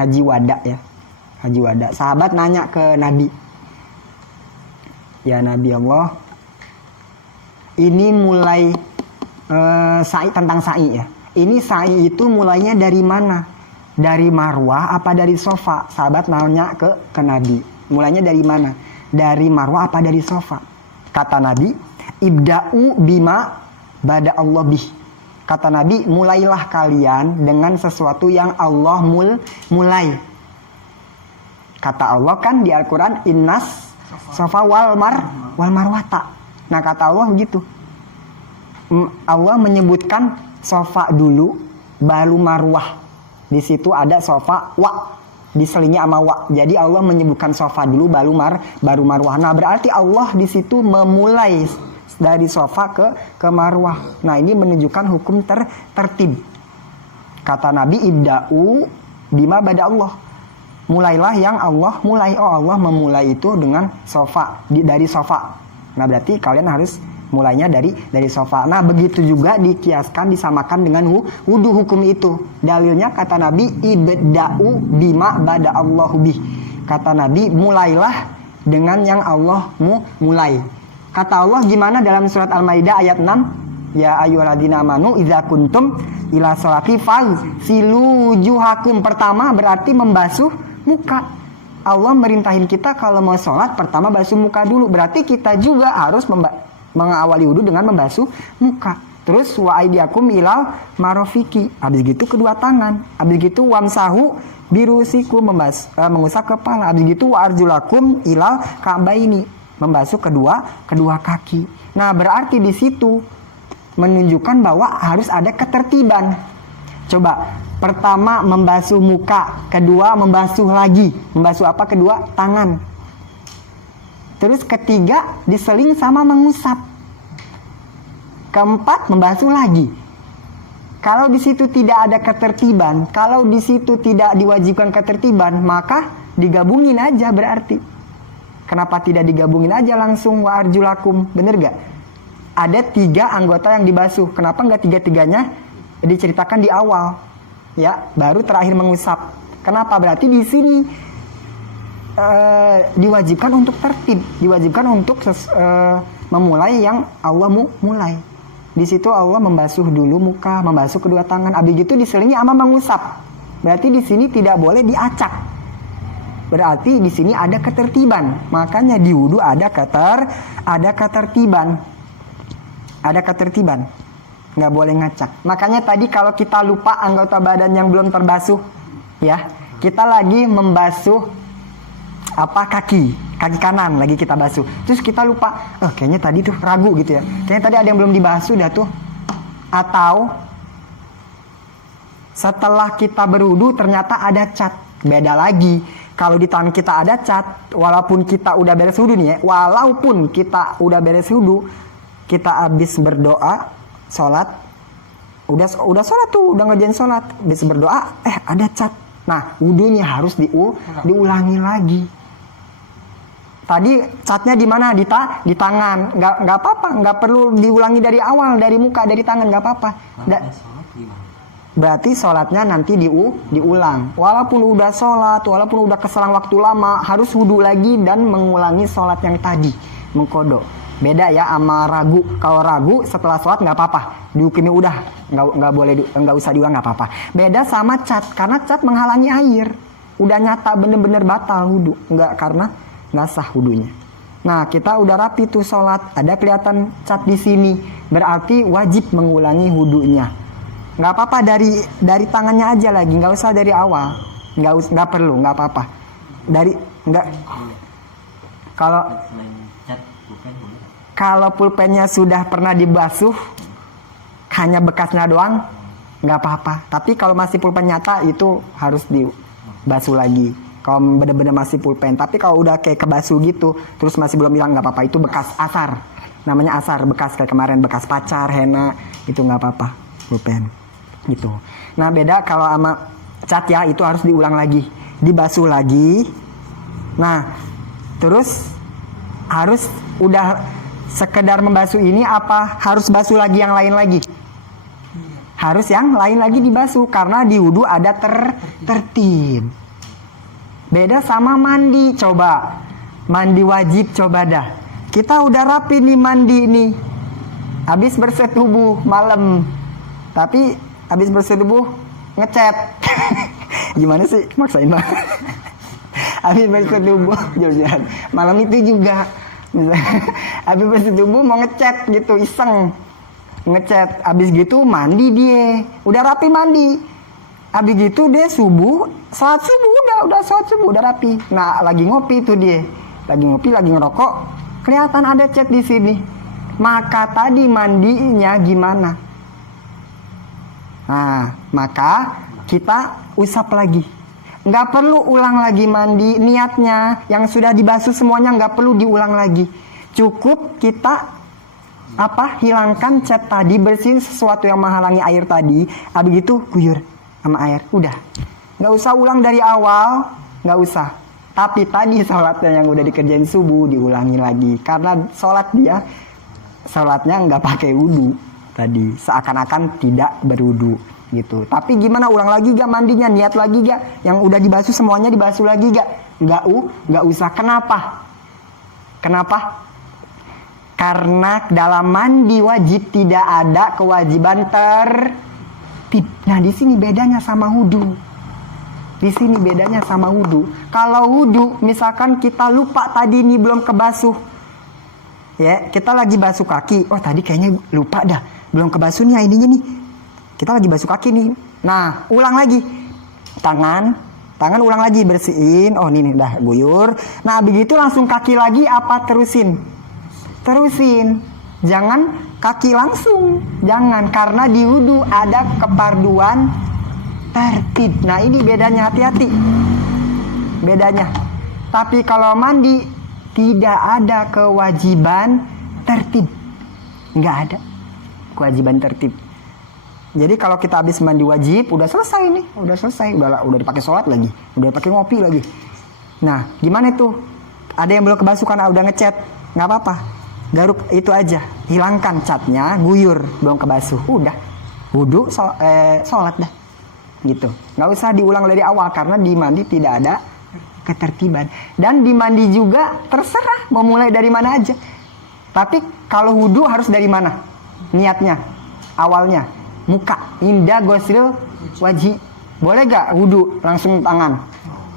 haji wada, sahabat nanya ke Nabi, ya Nabi Allah, ini mulai sa'i, tentang sa'i ya. Ini sa'i itu mulainya dari mana? Dari Marwah apa dari Sofa? Sahabat nanya ke Nabi, mulainya dari mana? Dari Marwah apa dari Sofa? Kata Nabi, ibda'u bima bada Allah bih. Kata Nabi, mulailah kalian dengan sesuatu yang Allah mulai. Kata Allah kan di Al-Quran, innas sofa wal marwata. Nah kata Allah begitu. Allah menyebutkan sofa dulu, baru marwah. Di situ ada sofa wa, diselingi sama wa. Jadi Allah menyebutkan sofa dulu, baru marwah. Nah berarti Allah di situ memulai dari sofa ke marwah. Nah ini menunjukkan hukum tertib. Kata Nabi, ibda'u bima bada Allah. Mulailah yang Allah mulai. Oh Allah memulai itu dengan sofa, dari sofa. Nah berarti kalian harus mulainya dari sofa. Nah begitu juga dikiaskan, disamakan dengan wudu hukum itu. Dalilnya kata Nabi, ibda'u bima bada Allahu bih. Kata Nabi, mulailah dengan yang Allah mulai. Kata Allah gimana dalam surat Al-Maidah ayat 6? Ya ayyuhalladzina amanu idza kuntum ila sholati fagsilu wujuhakum. Pertama berarti membasuh muka. Allah merintahin kita kalau mau sholat pertama basuh muka dulu. Berarti kita juga harus mengawali wudu dengan membasuh muka. Terus wa aidiakum ilal marofiki. Habis gitu kedua tangan. Habis gitu wamsahu birusikum, mengusap kepala. Habis gitu wa arjulakum ilal ka'baini, membasuh kedua kaki. Nah berarti di situ menunjukkan bahwa harus ada ketertiban. Coba, pertama membasuh muka, kedua membasuh lagi. Membasuh apa kedua? Tangan. Terus ketiga diseling sama mengusap. Keempat membasuh lagi. Kalau di situ tidak ada ketertiban, kalau di situ tidak diwajibkan ketertiban, maka digabungin aja berarti. Kenapa tidak digabungin aja langsung wa arjulakum? Bener gak? Ada 3 anggota yang dibasuh. Kenapa nggak 3-3-nya diceritakan di awal? Ya, baru terakhir mengusap. Kenapa? Berarti di sini diwajibkan untuk tertib, diwajibkan untuk memulai yang Allah mulai. Di situ Allah membasuh dulu muka, membasuh kedua tangan. Abis itu diselingi sama mengusap. Berarti di sini tidak boleh diacak. Berarti di sini ada ketertiban. Makanya di wudu ada ketertiban. Ada ketertiban. Nggak boleh ngacak. Makanya tadi kalau kita lupa anggota badan yang belum terbasuh, ya, kita lagi membasuh kaki kanan lagi kita basuh. Terus kita lupa, kayaknya tadi tuh ragu gitu ya. Kayaknya tadi ada yang belum dibasuh dah tuh. Atau setelah kita berwudu ternyata ada cat. Beda lagi. Kalau di tangan kita ada cat, walaupun kita udah beres wudu nih ya, walaupun kita udah beres wudu, kita habis berdoa, sholat, udah sholat tuh, udah ngerjain sholat, habis berdoa, ada cat. Nah, wudunya harus diulangi lagi. Tadi catnya di mana? Di tangan, nggak apa-apa, nggak perlu diulangi dari awal, dari muka, dari tangan, nggak apa-apa. Berarti sholatnya nanti diulang. Walaupun udah sholat, walaupun udah keselang waktu lama, harus wudu lagi dan mengulangi sholat yang tadi, mengkodok. Beda ya sama ragu. Kalau ragu setelah sholat nggak apa-apa, dihukumi udah, nggak boleh, nggak usah diulang, nggak apa-apa. Beda sama cat, karena cat menghalangi air. Udah nyata bener-bener batal wudu, karena nggak sah wudunya. Nah kita udah rapi tuh sholat, ada kelihatan cat di sini, berarti wajib mengulangi wudunya. Nggak apa-apa dari tangannya aja lagi, nggak usah dari awal, nggak perlu, nggak apa-apa. Kalau pulpennya sudah pernah dibasuh, hanya bekasnya doang, nggak apa-apa. Tapi kalau masih pulpen nyata itu harus dibasuh lagi. Kalau benar-benar masih pulpen, tapi kalau udah kayak kebasuh gitu, terus masih belum hilang nggak apa-apa, itu bekas asar. namanya asar bekas kayak kemarin, bekas pacar, henna, itu nggak apa-apa, pulpen gitu. Nah beda kalau sama cat ya, itu harus diulang lagi, dibasuh lagi. Nah terus harus udah sekedar membasuh ini apa harus basuh lagi yang lain lagi? Harus yang lain lagi dibasuh karena di wudu ada tertib. Beda sama mandi, coba mandi wajib, coba dah. Kita udah rapi nih mandi nih, habis bersetubuh malam, tapi habis bersetubuh ngecat. Gimana sih maksain banget. Habis bersetubuh Jordan malam itu juga misalnya, habis bersetubuh mau ngecat gitu iseng, ngecat, habis gitu mandi dia, udah rapi mandi, habis gitu dia subuh, saat subuh udah saat subuh udah rapi. Nah lagi ngopi tuh dia, lagi ngopi lagi ngerokok, kelihatan ada cat di sini. Maka tadi mandinya gimana? Nah maka kita usap lagi, nggak perlu ulang lagi mandi, niatnya yang sudah dibasuh semuanya nggak perlu diulang lagi, cukup kita hilangkan cat tadi, bersihin sesuatu yang menghalangi air tadi, habis itu guyur sama air, udah nggak usah ulang dari awal, nggak usah. Tapi tadi sholatnya yang udah dikerjain subuh diulangi lagi, karena sholatnya nggak pakai wudu tadi, seakan-akan tidak berwudu gitu. Tapi gimana, ulang lagi gak mandinya, niat lagi gak, yang udah dibasuh semuanya dibasuh lagi gak? Nggak usah. Kenapa? Karena dalam mandi wajib tidak ada kewajiban tertib. Nah di sini bedanya sama wudu. Kalau wudu misalkan kita lupa tadi ini belum kebasuh, ya kita lagi basuh kaki, oh tadi kayaknya lupa dah belum kebasuh nih ininya nih, kita lagi basuh kaki nih. Nah ulang lagi, tangan ulang lagi, bersihin, oh ini udah guyur. Nah begitu langsung kaki lagi apa terusin, jangan kaki langsung, jangan, karena di wudu ada keparduan tertib. Nah ini bedanya, hati-hati bedanya. Tapi kalau mandi tidak ada kewajiban tertib, nggak ada kewajiban tertib. Jadi kalau kita habis mandi wajib udah selesai, udah dipakai sholat lagi, udah pakai ngopi lagi. Nah gimana itu, ada yang belum kebasuh karena udah ngecat, nggak apa-apa, garuk itu aja, hilangkan catnya, guyur, belum kebasuh, udah wudu, sholat dah gitu. Nggak usah diulang dari awal karena di mandi tidak ada ketertiban. Dan di mandi juga terserah mau mulai dari mana aja. Tapi kalau wudu harus dari mana niatnya? Awalnya muka, indah gosil wajib. Boleh gak wudu langsung tangan?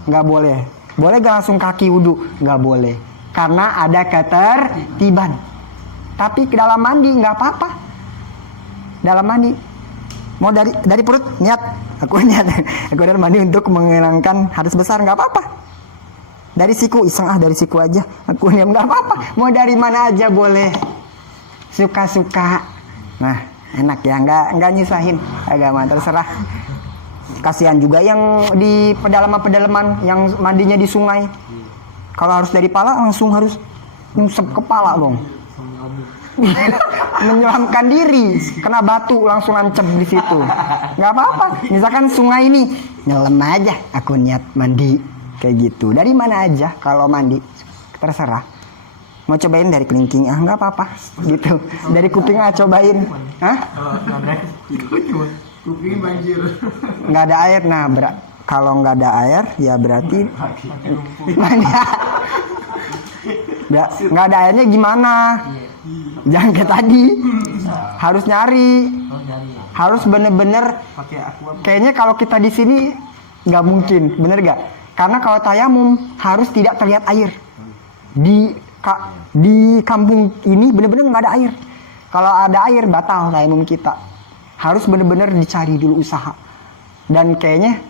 Nggak boleh. Boleh gak langsung kaki wudu? Nggak boleh, karena ada ketertiban. Tapi ke dalam mandi nggak apa-apa. Dalam mandi mau dari perut, niat aku dari mandi untuk menghilangkan hadas besar, nggak apa-apa. Dari siku iseng, dari siku aja aku niat, nggak apa-apa. Mau dari mana aja boleh, suka-suka. Nah enak ya, nggak nyusahin agama, terserah. Kasihan juga yang di pedalaman yang mandinya di sungai. Kalau harus dari pala langsung harus nyusap kepala dong. Menyelamkan diri, kena batu langsung ancep di situ. Nggak apa-apa. Misalkan sungai ini, nyelam aja. Aku niat mandi kayak gitu. Dari mana aja kalau mandi, terserah. Mau cobain dari kelingking, nggak apa-apa. Gitu. Dari kuping cobain. Hah? Kuping banjir. Nggak ada air. Nah, kalau nggak ada air, ya berarti nggak ada airnya gimana? Jangan kayak tadi, harus nyari, harus bener-bener. Kayaknya kalau kita di sini nggak mungkin, bener gak? Karena kalau tayamum harus tidak terlihat air. Di kampung ini bener-bener nggak ada air. Kalau ada air batal tayamum kita. Harus bener-bener dicari dulu usaha. Dan kayaknya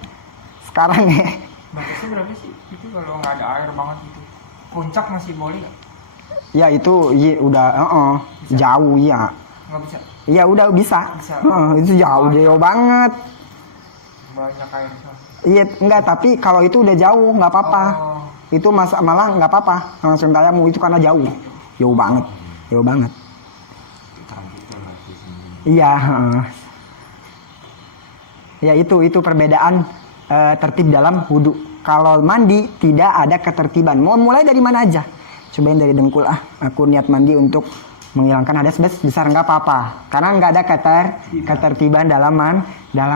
sekarang ya. Batasnya berapa sih? Itu kalau nggak ada air banget itu. Puncak masih boleh nggak? Ya itu udah jauh ya. Nggak bisa. Ya udah bisa. Itu jauh banget. Banyak air. Iya enggak, tapi kalau itu udah jauh nggak apa-apa. Itu malah nggak apa-apa langsung tayamum itu karena jauh banget. Iya, ya itu perbedaan tertib dalam wudhu. Kalau mandi tidak ada ketertiban. Mau mulai dari mana aja? Cobain dari dengkul. Aku niat mandi untuk menghilangkan hadas besar, nggak apa-apa. Karena nggak ada ketertiban dalam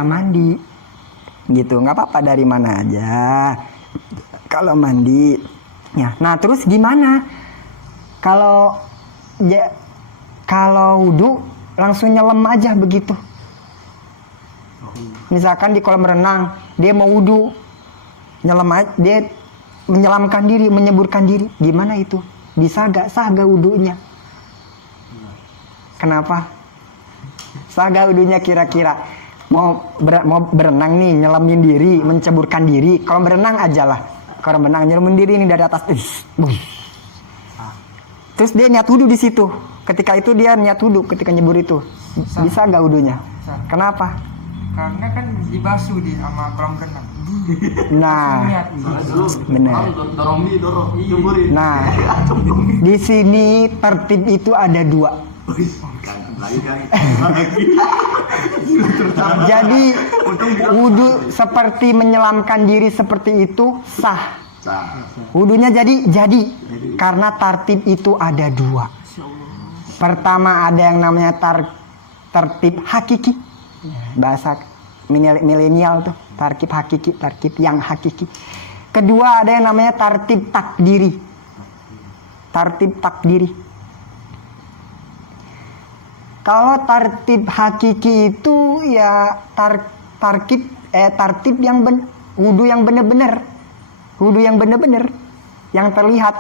mandi. Gitu, nggak apa-apa dari mana aja. Kalau mandi. Ya, nah terus gimana? Kalau wudhu langsung nyelam aja begitu. Misalkan di kolam renang, dia mau wudhu, nyelam aja, dia menyelamkan diri, menyeburkan diri. Gimana itu? Bisa gak? Sah gak wudhunya? Kenapa? Sah gak wudhunya kira-kira? Mau berenang nih, nyelamin diri, menceburkan diri. Kalau berenang aja lah. Kalau berenang nyelamin diri nih dari atas. Terus dia niat wudhu di situ. Ketika itu dia niat wudhu ketika nyebur itu. Bisa gak wudhunya? Kenapa? Karena kan dibasuh dia sama kolam renang. Nah, Niat. benar. Nah, di sini tertib itu ada 2. Jadi wudhu seperti menyelamkan diri seperti itu sah. Wudhunya jadi karena tertib itu ada 2. Pertama ada yang namanya tertib hakiki, bahasa milenial tuh, tertib hakiki, tertib yang hakiki. Kedua ada yang namanya tertib takdiri. Tertib takdiri. Kalau tertib hakiki itu ya tertib yang wudhu yang benar-benar. Wudhu yang benar-benar, yang terlihat.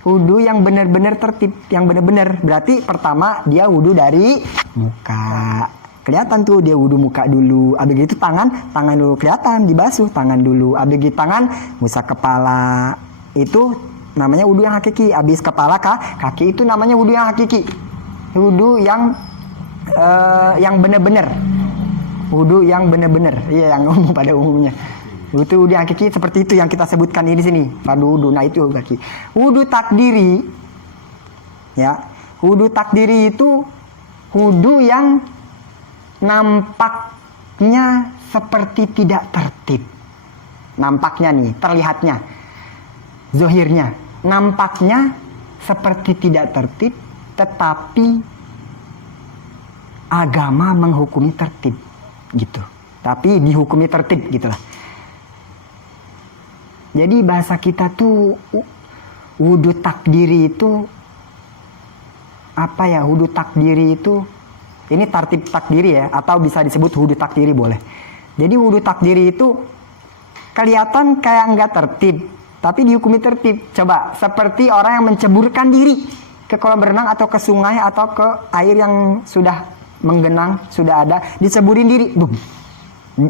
Wudhu yang benar-benar tertib, yang benar-benar. Berarti pertama dia wudhu dari muka. Kelihatan tuh dia wudhu muka dulu. Abis itu tangan dulu kelihatan dibasuh, tangan dulu. Abis itu tangan ngusap kepala. Itu namanya wudhu yang hakiki. Abis kepala kaki itu namanya wudhu yang hakiki. Wudhu yang benar-benar. Wudhu yang benar-benar. Iya, yang umum pada umumnya. Itu wudhu hakiki seperti itu yang kita sebutkan ini sini. Fardu wudhu. Nah itu kaki. Wudhu takdiri, ya. Wudhu takdiri itu wudhu yang nampaknya seperti tidak tertib. Nampaknya nih, terlihatnya, zohirnya, nampaknya seperti tidak tertib, tetapi agama menghukumi tertib, gitu. Tapi dihukumi tertib, gitulah. Jadi bahasa kita tuh wudhu takdiri itu apa ya? Wudhu takdiri itu ini tertib takdiri ya, atau bisa disebut wudhu takdiri boleh. Jadi wudhu takdiri itu kelihatan kayak enggak tertib, tapi dihukumi tertib. Coba seperti orang yang menceburkan diri ke kolam renang atau ke sungai atau ke air yang sudah menggenang, sudah ada, diceburin diri,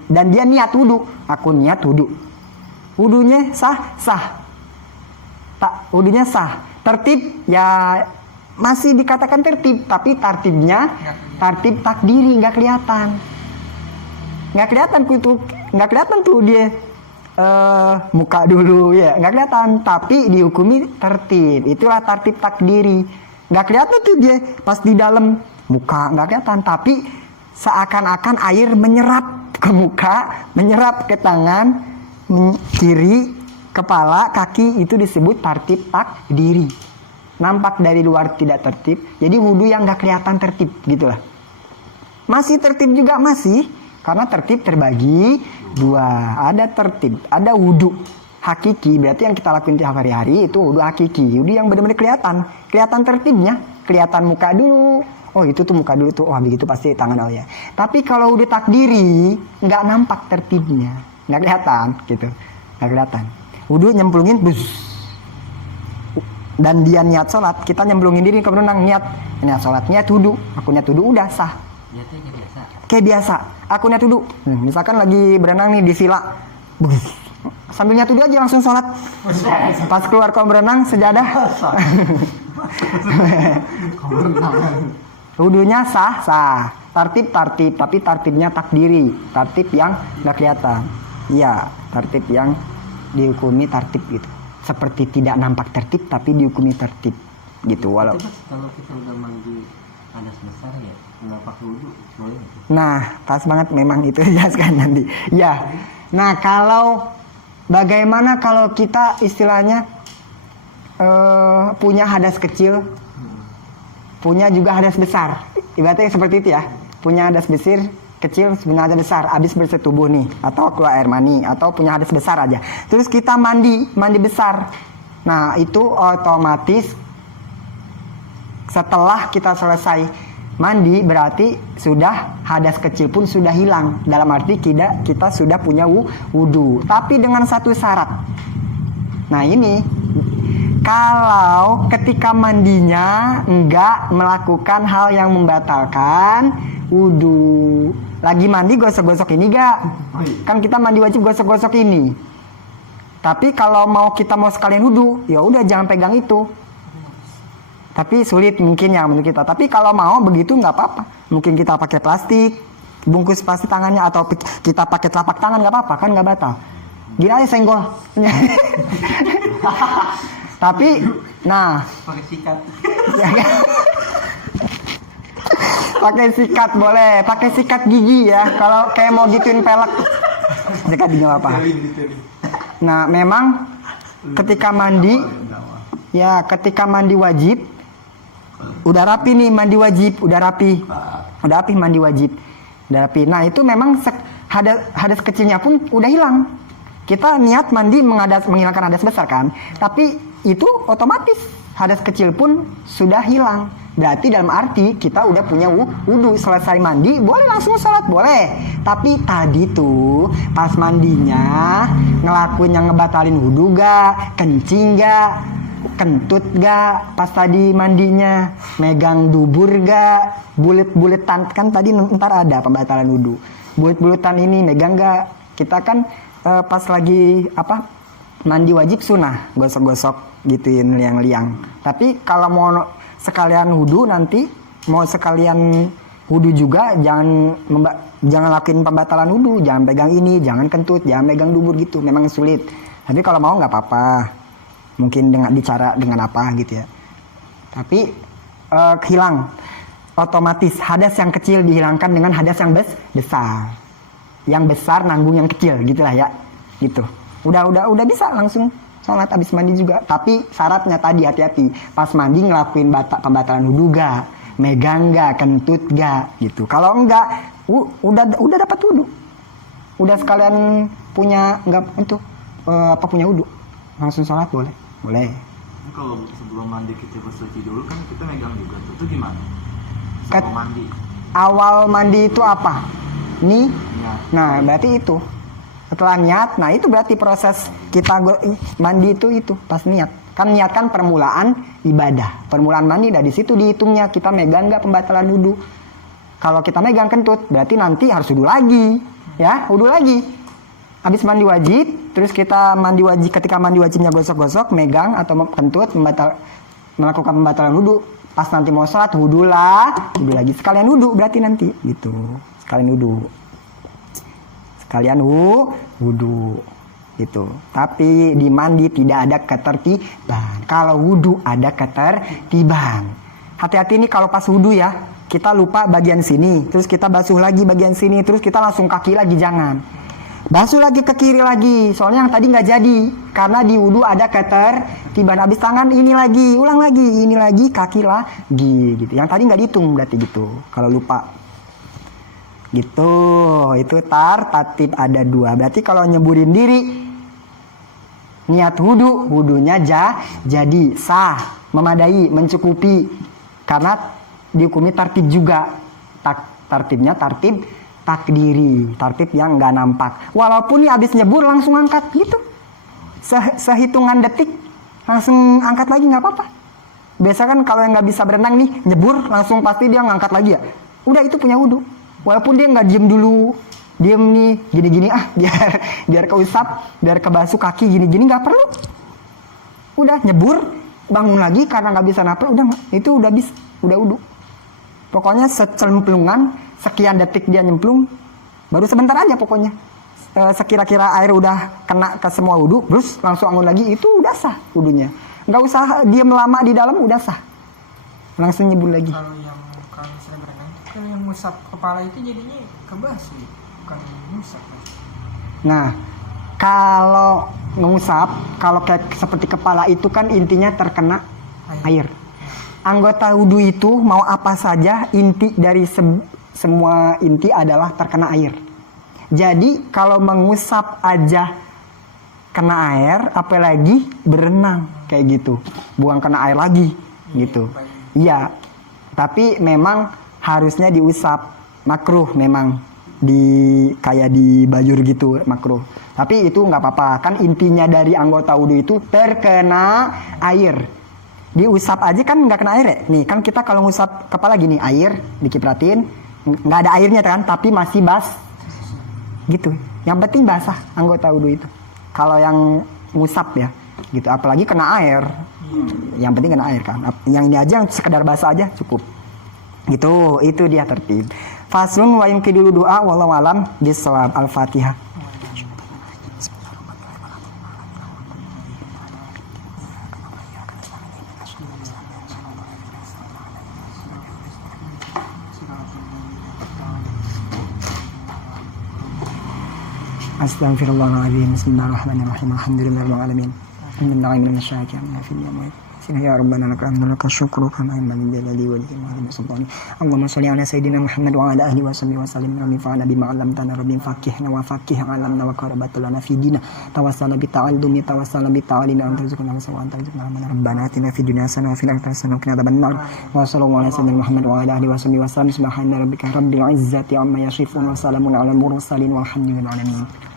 dan dia niat wudhu. Aku niat wudhu. Wudhunya sah. Wudhunya sah. Tertib ya masih dikatakan tertib, tapi tertibnya tertib takdiri, nggak kelihatan. Nggak kelihatan tuh dia muka dulu ya, nggak kelihatan, tapi dihukumi tertib. Itulah tertib takdiri. Nggak kelihatan tuh dia pas di dalam muka, nggak kelihatan, tapi seakan-akan air menyerap ke muka, menyerap ke tangan, kiri, kepala, kaki, itu disebut tertib takdiri. Nampak dari luar tidak tertib, jadi wudhu yang nggak kelihatan tertib, gitulah. Masih tertib juga masih, karena tertib terbagi 2. Ada tertib, ada wudhu hakiki, berarti yang kita lakuin tiap hari-hari itu wudhu hakiki. Wudhu yang benar-benar kelihatan tertibnya, kelihatan muka dulu. Oh itu tuh muka dulu tuh, oh begitu pasti tangan ya. Tapi kalau wudhu takdiri nggak nampak tertibnya, nggak kelihatan gitu, nggak kelihatan. Wudhu nyemplungin, dan dia niat sholat, kita nyemplungin diri ke berenang, niat sholat, niat wudhu, aku niat wudhu, udah sah. Kayak biasa, aku niat wudhu. Misalkan lagi berenang nih di villa, sambil niat wudhu aja langsung sholat. Pas keluar kolam berenang sejadah, wudhunya sah. Tertib, tapi tertibnya takdiri, tertib yang nggak kelihatan. Iya, tertib yang dihukumi tertib gitu. Seperti tidak nampak tertib tapi dihukumi tertib gitu. Walau kalau kita udah mandi hadas besar ya nggak pakai wudhu boleh gitu. Nah, pas banget memang itu jelaskan nanti. Ya. Nah, kalau bagaimana kalau kita istilahnya punya hadas kecil, punya juga hadas besar. Ibaratnya seperti itu ya. Punya hadas besar, kecil, punya hadas besar, habis bersetubuh nih, atau keluar air mani, atau punya hadas besar aja. Terus kita mandi besar. Nah, itu otomatis setelah kita selesai mandi berarti sudah hadas kecil pun sudah hilang. Dalam arti kita sudah punya wudu. Tapi dengan satu syarat. Nah, ini kalau ketika mandinya enggak melakukan hal yang membatalkan wudu. Lagi mandi gosok-gosok ini enggak? Kan kita mandi wajib gosok-gosok ini. Tapi kalau kita mau sekalian wudu, ya udah jangan pegang itu. Tapi sulit mungkin ya menurut kita. Tapi kalau mau begitu nggak apa-apa. Mungkin kita pakai plastik, bungkus plastik tangannya, atau kita pakai telapak tangan nggak apa-apa, kan nggak batal. Gini aja senggol. Tapi, nah, Pakai sikat. pakai sikat boleh, pakai sikat gigi ya. Kalau kayak mau gituin pelek, sikat gigi nggak apa. Nah, memang ketika mandi, ya ketika mandi wajib, udah rapi nih mandi wajib, udah rapi mandi wajib, udah rapi. Nah itu memang hadas kecilnya pun udah hilang. Kita niat mandi menghilangkan hadas besar kan, tapi itu otomatis hadas kecil pun sudah hilang. Berarti dalam arti kita udah punya wudu. Selesai mandi boleh langsung sholat, boleh. Tapi tadi tuh pas mandinya ngelakuin yang ngebatalin wudu gak, kencing gak, kentut gak pas tadi mandinya, megang dubur gak, bulet-buletan, kan tadi ntar ada pembatalan wudu. Bulet-buletan ini megang gak. Kita kan pas lagi mandi wajib sunnah gosok-gosok gituin liang-liang. Tapi kalau mau sekalian wudu nanti, mau sekalian wudu juga jangan lakuin pembatalan wudu, jangan pegang ini, jangan kentut, jangan pegang dubur gitu. Memang sulit. Tapi kalau mau nggak apa-apa. Mungkin bicara dengan apa gitu ya. Tapi hilang. Otomatis hadas yang kecil dihilangkan dengan hadas yang besar. Yang besar nanggung yang kecil gitulah ya. Gitu. Udah bisa langsung sholat habis mandi juga. Tapi syaratnya tadi hati-hati. Pas mandi ngelakuin pembatalan wudu gak, megang gak, kentut gak gitu. Kalau enggak udah dapat wudu. Udah sekalian punya punya wudu. Langsung sholat boleh. Boleh. Kalau sebelum mandi kita bersuci dulu kan kita megang juga tuh. Itu gimana? Sebelum mandi. Awal mandi itu apa? Nih. Ya. Nah, berarti itu. Setelah niat, nah itu berarti proses kita mandi itu pas niat. Kan niat kan permulaan ibadah. Permulaan mandi dari situ dihitungnya kita megang nggak pembatalan wudu. Kalau kita megang kentut, berarti nanti harus wudu lagi. Ya, wudu lagi. Habis mandi wajib, terus kita ketika mandi wajibnya gosok-gosok, megang atau kentut, melakukan pembatalan wudu. Pas nanti mau sholat, wudu lagi. Sekalian wudu berarti nanti gitu. Sekalian wudu gitu. Tapi di mandi tidak ada ketertiban. Kalau wudu ada ketertiban. Hati-hati nih kalau pas wudu ya, kita lupa bagian sini, terus kita basuh lagi bagian sini, terus kita langsung kaki lagi, jangan. Basuh lagi ke kiri lagi, soalnya yang tadi nggak jadi, karena di wudu ada ketertiban. Habis tangan ini lagi, ulang lagi, ini lagi, kaki lagi gitu. Yang tadi nggak dihitung berarti gitu. Kalau lupa. Gitu, itu tertib ada 2. Berarti kalau nyeburin diri, niat wudunya jadi sah, memadai, mencukupi. Karena dihukumi tertib juga. Tertibnya tertib takdiri, tertib yang nggak nampak. Walaupun nih abis nyebur langsung angkat gitu. Sehitungan detik langsung angkat lagi nggak apa-apa. Biasa kan kalau yang nggak bisa berenang nih, nyebur langsung pasti dia ngangkat lagi ya. Udah itu punya wudu. Walaupun dia nggak diem dulu, diem nih gini-gini biar keusap, biar kebasuh kaki gini-gini nggak perlu. Udah nyebur, bangun lagi karena nggak bisa napel, itu udah wudu. Pokoknya secemplungan, sekian detik dia nyemplung, baru sebentar aja pokoknya. Sekira-kira air udah kena ke semua wudu, terus langsung bangun lagi, itu udah sah wudunya. Nggak usah diem lama di dalam, udah sah. Langsung nyebur lagi. Kalau ngusap kepala itu jadinya kebas ya, bukan ngusap. Nah, kalau ngusap, kalau kayak seperti kepala itu kan intinya terkena air. Anggota wudhu itu mau apa saja, inti dari semua inti adalah terkena air. Jadi kalau mengusap aja kena air, apalagi berenang kayak gitu, buang kena air lagi gitu. Iya, tapi memang harusnya diusap, makruh memang kayak di bajur gitu makruh. Tapi itu nggak apa-apa, kan intinya dari anggota wudhu itu terkena air. Diusap aja kan nggak kena air ya. Nih kan kita kalau ngusap kepala gini, air dikipratin, nggak ada airnya kan, tapi masih gitu. Yang penting basah anggota wudhu itu. Kalau yang ngusap ya, gitu. Apalagi kena air. Yang penting kena air kan. Yang ini aja yang sekedar basah aja cukup. Gitu, itu dia tertib. Faslun wa yumkidul doa wallahu alam bisawab. Al-Fatihah. Astaghfirullahaladzim. Bismillahirrahmanirrahim. Alhamdulillahirabbil alamin. Alhamdulillahi minasyaitonir rajim. Ya Rabbana lakal hamdu lakal syukru kama yanbaghi li jalali wajhika wa li sultani. Allahumma shalli ala sayyidina Muhammad wa ala alihi wa sahbihi wa sallim. Rabbi fa'alna bima 'allamtana rabbi faqihna wa faqih 'allamna wa qarabat lana fi dina. Tawassala bi ta'allumi tawassala bi ta'alina anta rizquna wa anta rizquna amana. Rabbana atina fid dunya hasanah wa fil akhirati hasanah wa qina adzabannar. Wa sallallahu ala sayyidina Muhammad wa ala alihi wa sahbihi wa sallam. Subhana rabbika rabbil izzati amma yasifun wa salamun 'alal mursalin walhamdulillahi rabbil alamin.